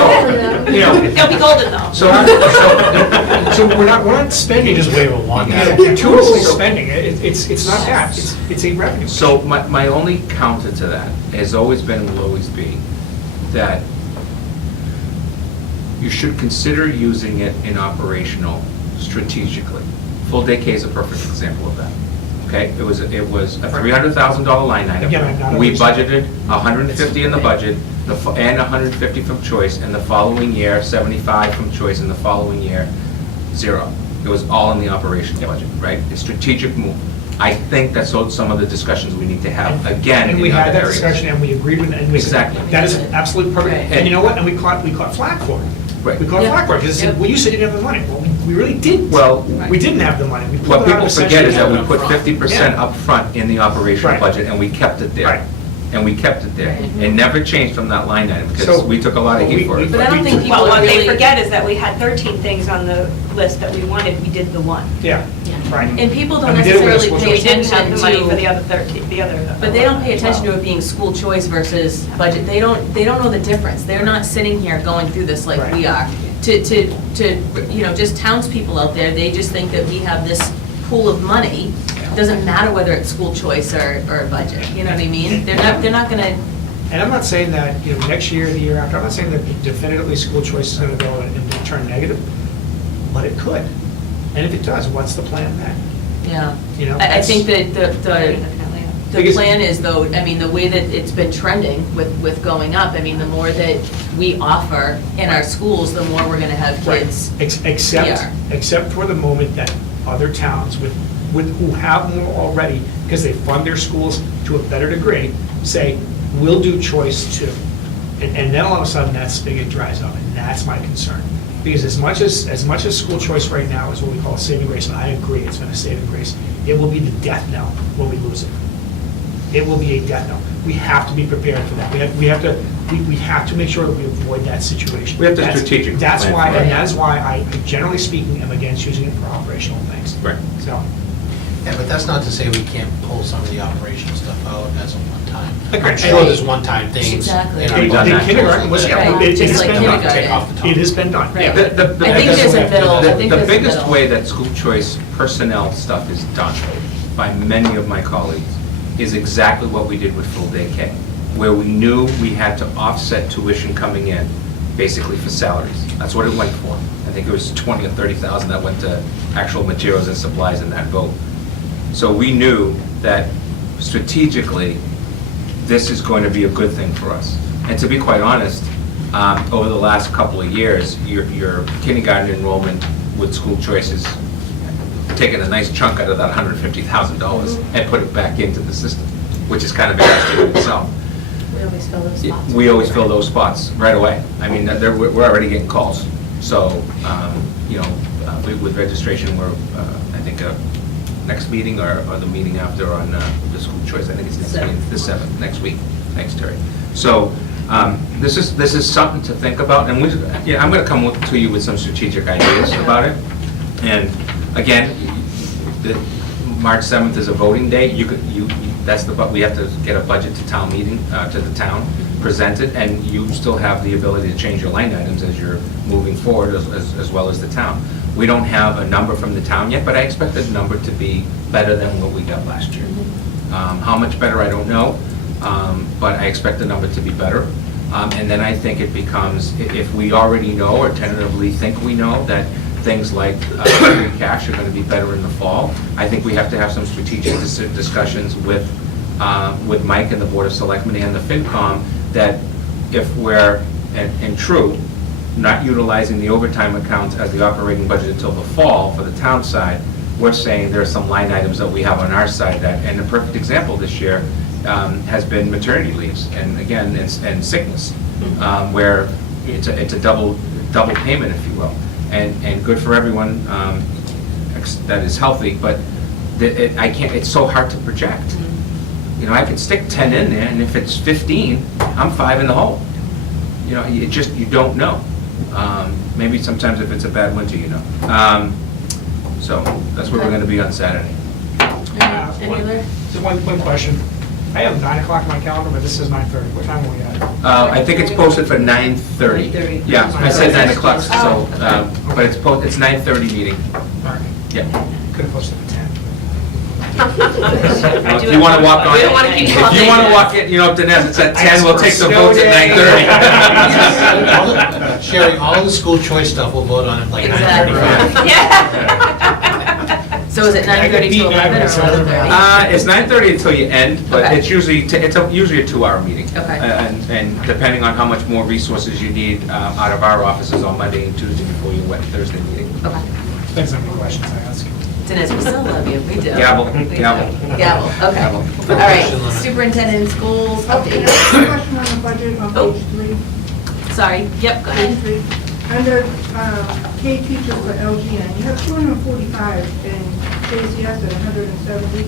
They'll be golden though. So we're not spending. Just wave a wand at it. Gratuitously spending. It's not that. It's a revenue. So my only counter to that has always been and will always be that you should consider using it in operational strategically. Full day K is a perfect example of that. Okay, it was a $300,000 line item. Again, I'm not We understanding. budgeted 150 in the budget, and 150 from choice, and the following year, 75 from choice, and the following year, 0. It was all in the operational budget, right? A strategic move. I think that's some of the discussions we need to have again And we in had other that areas. discussion, and we agreed with it, and we said, Exactly. that is absolutely perfect. Right. And you know what? And we caught flack for it. Right. We caught Yeah. flack for it, because it said, well, you said you didn't have the money. Well, we really didn't. Well, We didn't have the money. We pulled what it out people of forget is that we essentially- put 50% Yeah. up front in the operational Right. budget, and we kept it there. Right. And we kept it there. It never changed from that line item, because So- we took a lot of heat for it. But I don't think people Well, are what they really. forget is that we had 13 things on the list that we wanted, we did the one. Yeah, right. And people don't And we did it with necessarily school pay choice. We didn't have attention the money for the to, other 13, the other. but they don't pay attention to it being school choice versus budget. They don't know the difference. They're not sitting here going through this like we are. To just townspeople out there, they just think that we have this pool of money. Doesn't matter whether it's school choice or budget, you know what I mean? They're not gonna, And I'm not saying that, next year, the year after, I'm not saying that definitively school choice is going to go and turn negative, but it could. And if it does, what's the plan then? yeah. I that's- think that the Because- plan is though, I mean, the way that it's been trending with going up, I mean, the more that we offer in our schools, the more we're gonna have Right. kids. Except for the moment that other towns who have more already, because they fund their schools to a better degree, say, we'll do choice too. And then all of a sudden, that spigot dries up, and that's my concern. Because as much as school choice right now is what we call a saving grace, and I agree, it's been a saving grace, it will be the death knell when we lose it. It will be a death knell. We have to be prepared for that. We have to make sure that we avoid that situation. We have to strategically That's plan why, for it. and that's why I, generally speaking, am against using it for operational things. Right. So, Yeah, but that's not to say we can't pull some of the operational stuff out as a one-time. Agreed. I'm sure there's one-time things. Exactly. in our We've done budget that. kindergarten was, Right, it just has like been done. kindergarten. Take off the top. It has been done, Right. yeah. I think there's a middle, I think The there's a biggest middle. way that school choice personnel stuff is done by many of my colleagues is exactly what we did with full day K, where we knew we had to offset tuition coming in, basically for salaries. That's what it went for. I think it was 20 or 30,000 that went to actual materials and supplies in that vote. So we knew that strategically, this is going to be a good thing for us. And to be quite honest, over the last couple of years, your kindergarten enrollment with school choices taken a nice chunk out of that $150,000 and put it back into the system, which is kind of interesting in itself. We always fill those spots. We always fill those spots right away. I mean, we're already getting calls. So, with registration, we're, I think, next meeting or the meeting after on the school choice. I think it's next meeting, the 7th, next week. Thanks, Terry. So this is something to think about, and I'm going to come to you with some strategic ideas about it. And again, the March 7th is a voting day. We have to get a budget to town meeting, to the town, present it, and you still have the ability to change your line items as you're moving forward, as well as the town. We don't have a number from the town yet, but I expect the number to be better than what we got last year. How much better, I don't know, but I expect the number to be better. And then I think it becomes, if we already know or tentatively think we know that things like free cash are going to be better in the fall, I think we have to have some strategic discussions with Mike and the Board of Selectmen and the FinCom, that if we're, and true, not utilizing the overtime accounts as the operating budget until the fall for the town side, we're saying there are some line items that we have on our side that, and a perfect example this year has been maternity leaves, and again, and sickness, where it's a double payment, if you will, and good for everyone that is healthy, but it's so hard to project. You know, I could stick 10 in there, and if it's 15, I'm 5 in the hole. You know, you don't know. Maybe sometimes if it's a bad winter, you know. So that's where we're going to be on Saturday. Any other? Just one question. I have 9 o'clock on my calendar, but this is 9:30. What time are we at? I think it's posted for 9:30. 9:30. Yeah, I said 9 o'clock, so, but it's 9:30 meeting. All right. Yeah. Could have posted at 10. If you want to walk on, We don't wanna keep you all if you day. want to walk in, you know, Dinesh, it's at 10, we'll take the votes at 9:30. Sherry, all the school choice stuff, we'll vote on it like Exactly. 9:35. Yeah. So is it 9:30 to 11 or 11:30? It's 9:30 until you end, but Okay. it's usually a 2-hour meeting. Okay. And depending on how much more resources you need out of our offices on Monday and Tuesday before your Thursday meeting. Okay. Depends on how many questions I ask. Dinesh, we still love you, we do. Gavel, We do. gavel. Gavel, okay. Gavel. All right, superintendent, schools, Okay, update. question on the budget on Oh. page 3. Sorry, yep, go ahead. Page 3. Under K teachers for LGN, you have 245 and JCS at 170.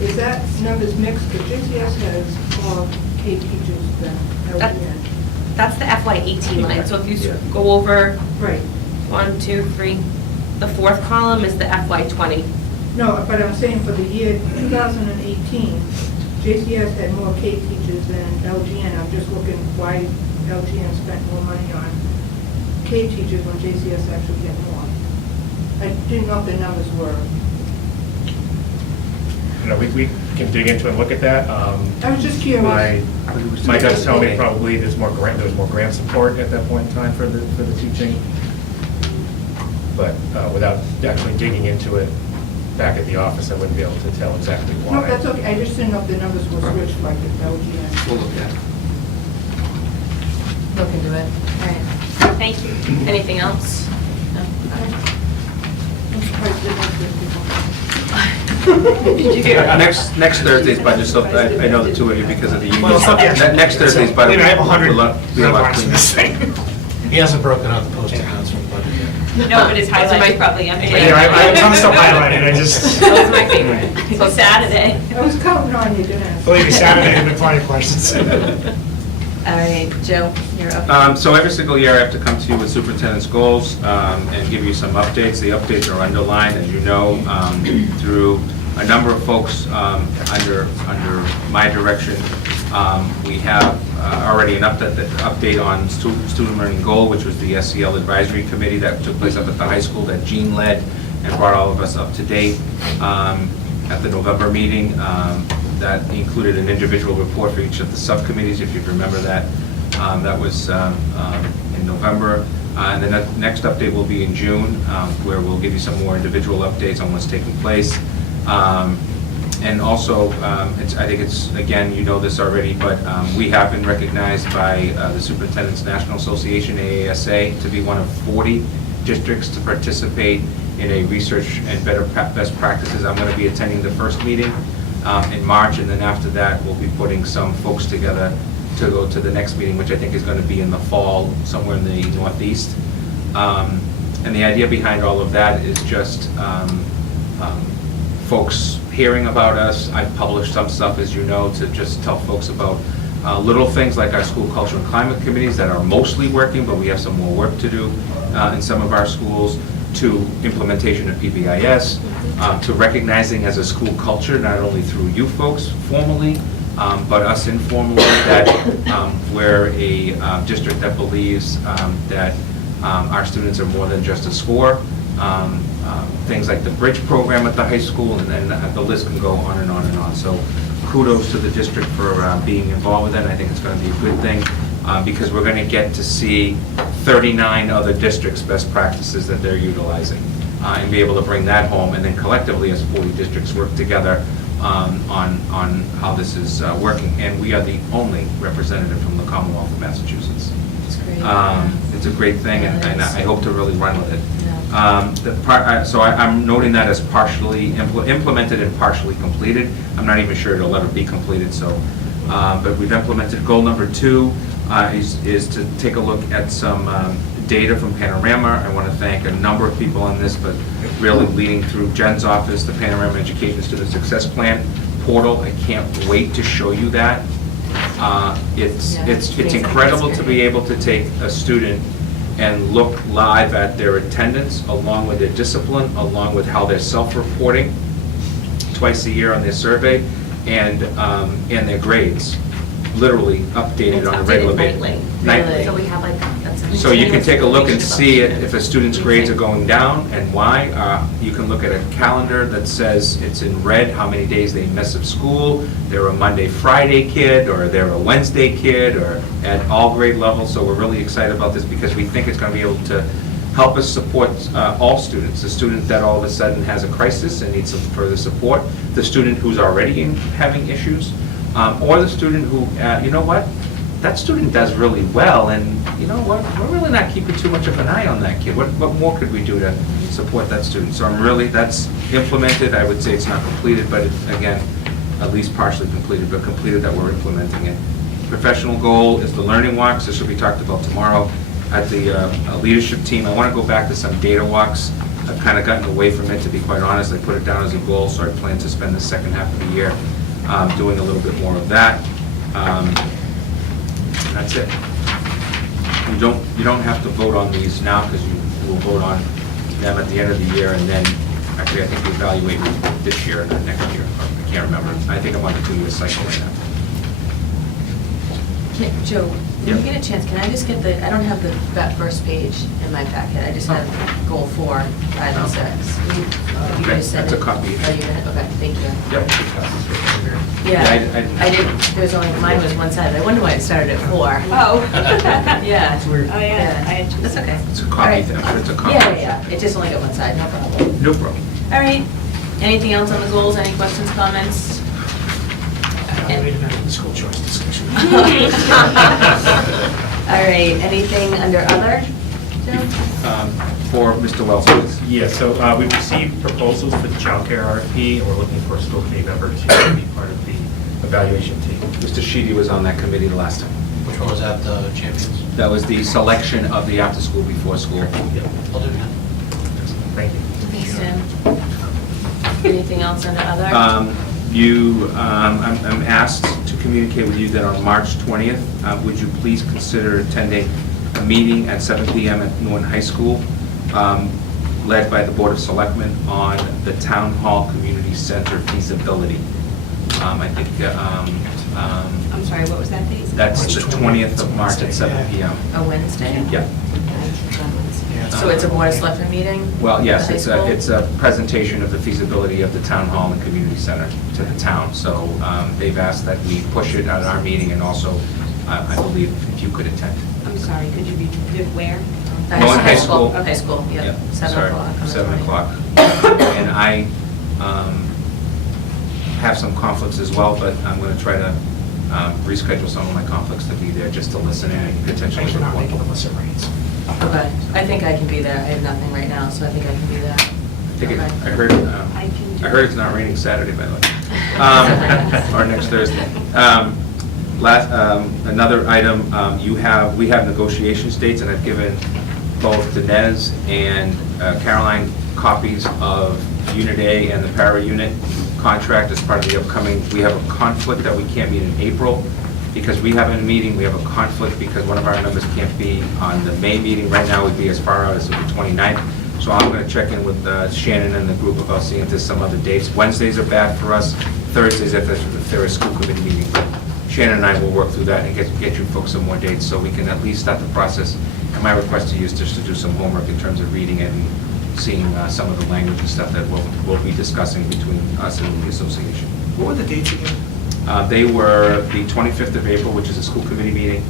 Is that numbers mixed? Because JCS has more K teachers than LGN. That's the FY18 line, so if you go over Right. 1, 2, 3, the fourth column is the FY20. No, but I'm saying for the year 2018, JCS had more K teachers than LGN. I'm just looking why LGN spent more money on K teachers when JCS actually get more. I didn't know if the numbers were. You know, we can dig into and look at that. I was just curious. My gut's telling me probably there was more grant support at that point in time for the teaching. But without actually digging into it back at the office, I wouldn't be able to tell exactly why. No, that's okay. I just didn't know if the numbers were switched like the LGN. We'll look at it. Look into it. All right. Thank you. Anything else? No? I'm surprised they don't get people. Did you get Next Thursday's budget, so I know the two of you because of the union. Well, yeah. Next Thursday's budget. I have 100 be a lot lines in cleaner. this thing. He hasn't broken out the post-it notes from the budget yet. No, but his highlights probably empty. Yeah, I'm still highlighting. I just, That was my favorite. So Saturday. I was counting on you, didn't I? believe me, Saturday have been plenty of questions. All right, Joe, you're up. So every single year, I have to come to you with superintendent's goals and give you some updates. The updates are underlined, as you know, through a number of folks under my direction. We have already an update on student learning goal, which was the SEL advisory committee that took place up at the high school that Jean led and brought all of us up to date at the November meeting. That included an individual report for each of the subcommittees, if you remember that. That was in November. And the next update will be in June, where we'll give you some more individual updates on what's taking place. And also, I think it's, again, you know this already, but we have been recognized by the Superintendent's National Association, AASA, to be one of 40 districts to participate in a research and best practices. I'm going to be attending the first meeting in March, and then after that, we'll be putting some folks together to go to the next meeting, which I think is going to be in the fall, somewhere in the Northeast. And the idea behind all of that is just folks hearing about us. I've published some stuff, as you know, to just tell folks about little things like our school culture and climate committees that are mostly working, but we have some more work to do in some of our schools, to implementation of PBIS, to recognizing as a school culture, not only through you folks formally, but us informally, that we're a district that believes that our students are more than just a score. Things like the bridge program at the high school, and then the list can go on and on and on. So kudos to the district for being involved with it. I think it's going to be a good thing because we're going to get to see 39 other districts' best practices that they're utilizing and be able to bring that home, and then collectively as 40 districts work together on how this is working. And we are the only representative from the Commonwealth of Massachusetts. It's great. It's a great thing, Yeah, and it is. I hope to really run with it. Yeah. So I'm noting that as partially implemented and partially completed. I'm not even sure it'll ever be completed, so, but we've implemented. Goal number 2 is to take a look at some data from Panorama. I want to thank a number of people on this, but really leading through Jen's office, the Panorama Education Student Success Plan portal. I can't wait to show you that. It's incredible to be able to take a student and look live at their attendance, along with their discipline, along with how they're self-reporting twice a year on their survey, and their grades, literally updated on a regular basis. Nightly. So we have like, that's. So you can take a look and see if a student's grades are going down and why. You can look at a calendar that says it's in red how many days they miss of school. They're a Monday, Friday kid, or they're a Wednesday kid, or at all grade levels. So we're really excited about this because we think it's going to be able to help us support all students. The student that all of a sudden has a crisis and needs some further support, the student who's already having issues, or the student who, you know what, that student does really well, and you know what, we're really not keeping too much of an eye on that kid. What more could we do to support that student? So that's implemented. I would say it's not completed, but it's, again, at least partially completed, but completed that we're implementing it. Professional goal is the learning walks. This will be talked about tomorrow at the leadership team. I want to go back to some data walks. I've kind of gotten away from it, to be quite honest. I put it down as a goal, so I plan to spend the second half of the year doing a little bit more of that. And that's it. You don't have to vote on these now, because you will vote on them at the end of the year, and then, actually, I think we evaluate this year and then next year. I can't remember. I think I'm on the 2-year cycle right now. Joe, when you get a chance, can I just get I don't have that first page in my packet. I just have goal 4, 5, and 6. You Okay, just said that's a it. copy. Are you gonna, okay, thank you. Yep. Yeah, I didn't, there's only, mine was one side. I wonder why it started at 4. Oh. Yeah. Oh, yeah. I had That's okay. It's a All copy, right. it's a copy. Yeah. It just only got one side, no problem. No problem. All right. Anything else on the goals? Any questions, comments? Wait a minute, the school choice discussion. All right, anything under other? Joe? For Mr. Wells, please. Yeah, so we've received proposals for the childcare RFP, and we're looking for a school committee member to be part of the evaluation team. Mr. Sheedy was on that committee the last time. Which one was that, the champions? That was the selection of the after-school, before-school. Yep. I'll do that. Thank you. Thanks, Tim. Anything else under other? I'm asked to communicate with you that on March 20th, would you please consider attending a meeting at 7 p.m. at Norton High School, led by the Board of Selectmen, on the Town Hall Community Center feasibility. I think I'm sorry, what was that date? that's the 20th of March at 7 p.m. A Wednesday? Yeah. So it's a Board of Selectmen meeting? Well, yes, At the high it's a presentation of the feasibility of the Town Hall and Community Center to the town. So they've asked that we push it at our meeting, and also, I believe, if you could attend. I'm sorry, could you repeat where? Well, in high school. High school, yeah, 7 sorry, o'clock. on the 7 20th. o'clock. And I have some conflicts as well, but I'm going to try to reschedule some of my conflicts to be there, just to listen in and potentially Thanks for not report. making unless it rains. Okay, I think I can be there. I have nothing right now, so I think I can be there. I heard, I I heard it's not raining Saturday, by the way. Or next Thursday. Another item, we have negotiation dates, and I've given both Dinesh and Caroline copies of Unit A and the para unit contract as part of the upcoming, we have a conflict that we can't meet in April because we have a meeting, we have a conflict because one of our members can't be on the May meeting. Right now, we'd be as far out as the 29th. So I'm going to check in with Shannon and the group about seeing if there's some other dates. Wednesdays are bad for us, Thursdays if there are school committee meetings. Shannon and I will work through that and get you folks some more dates so we can at least start the process. And my request to you is just to do some homework in terms of reading it and seeing some of the language and stuff that we'll be discussing between us and the association. What were the dates again? They were the 25th of April, which is a school committee meeting,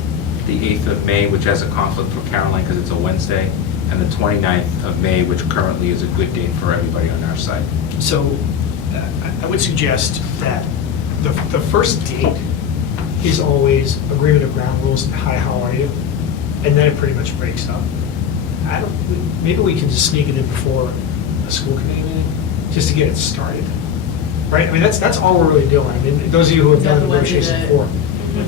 the 8th of May, which has a conflict for Caroline because it's a Wednesday, and the 29th of May, which currently is a good date for everybody on our side. So I would suggest that the first date is always agreement of ground rules and hi, how are you? And then it pretty much breaks up. Maybe we can just sneak it in before a school committee meeting, just to get it started, right? I mean, that's all we're really doing. I mean, those of you who have done negotiations before,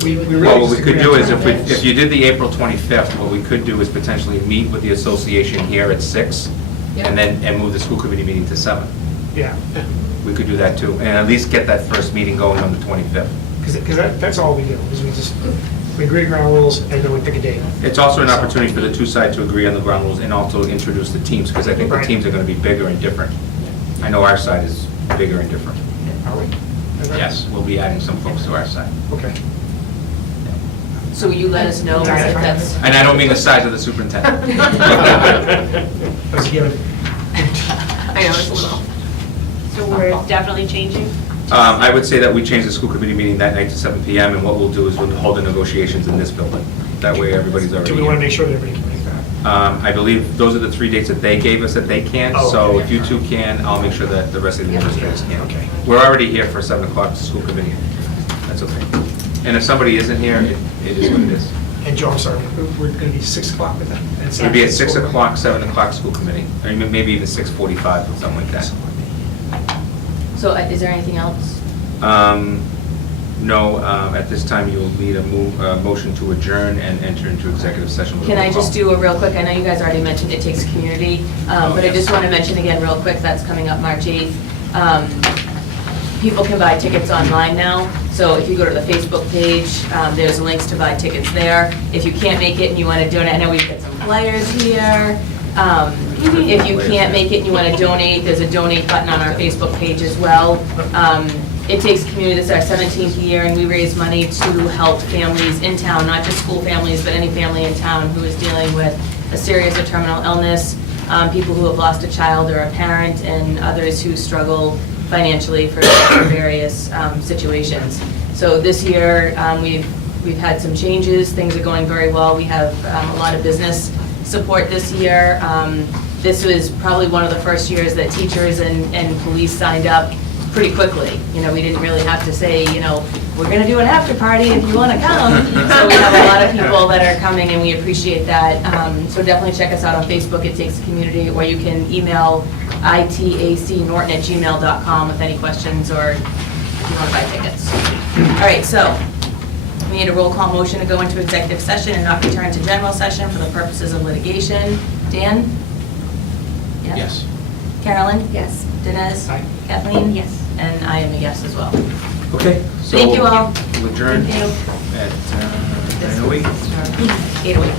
we really Well, what we just could agree do on is, terms. if you did the April 25th, what we could do is potentially meet with the association here at 6, and move the school committee meeting to 7. Yeah, We could do that too, and at least get that first meeting going on the 25th. because that's all we do, is we agree ground rules and then we pick a date. It's also an opportunity for the two sides to agree on the ground rules and also introduce the teams, because I think the Right. teams are going to be bigger and different. I know our side is bigger and different. Are we? Yes, we'll be adding some folks to our side. Okay. So will you let us know if that's, And I don't mean the size of the superintendent. Let's give it. I know, it's a little. So we're definitely changing? I would say that we change the school committee meeting that night to 7 PM, and what we'll do is we'll hold the negotiations in this building. That way, everybody's already Do we want to here. make sure that everybody can make that? I believe those are the 3 dates that they gave us that they can, Oh, so okay. if you two can, I'll make sure that the rest of the administrators can. Okay. We're already here for 7 o'clock, school committee. That's okay. And if somebody isn't here, it is what it is. And Joe, I'm sorry, we're going to be 6 o'clock with that? It'll be at 6 o'clock, 7 o'clock, school committee, or maybe even 6:45, or something like that. So is there anything else? No, at this time, you will need a motion to adjourn and enter into executive session. with a Can I roll just call. do a real quick, I know you guys already mentioned it takes community, but I yes. just want to mention again real quick, that's coming up March 8th. People can buy tickets online now, so if you go to the Facebook page, there's links to buy tickets there. If you can't make it and you want to donate, I know we've got some flyers here. If you can't make it and you want to donate, there's a donate button on our Facebook page as well. It Takes Community, this is our 17th year, and we raise money to help families in town, not just school families, but any family in town who is dealing with a serious or terminal illness, people who have lost a child or a parent, and others who struggle financially for various situations. So this year, we've had some changes, things are going very well. We have a lot of business support this year. This was probably one of the first years that teachers and police signed up pretty quickly. You know, we didn't really have to say, you know, we're gonna do an after party if you wanna come. So we have a lot of people that are coming and we appreciate that. So definitely check us out on Facebook, It Takes Community, or you can email itacnorton@gmail.com with any questions or if you wanna buy tickets. All right, so we need a roll call motion to go into executive session and not return to general session for the purposes of litigation. Dan? Yes. Carolyn? Yes. Dinesh? Aye. Kathleen? Yes. And I am a yes as well. Okay. So Thank you all. we'll adjourn Thank you. at 9:08. 8:08.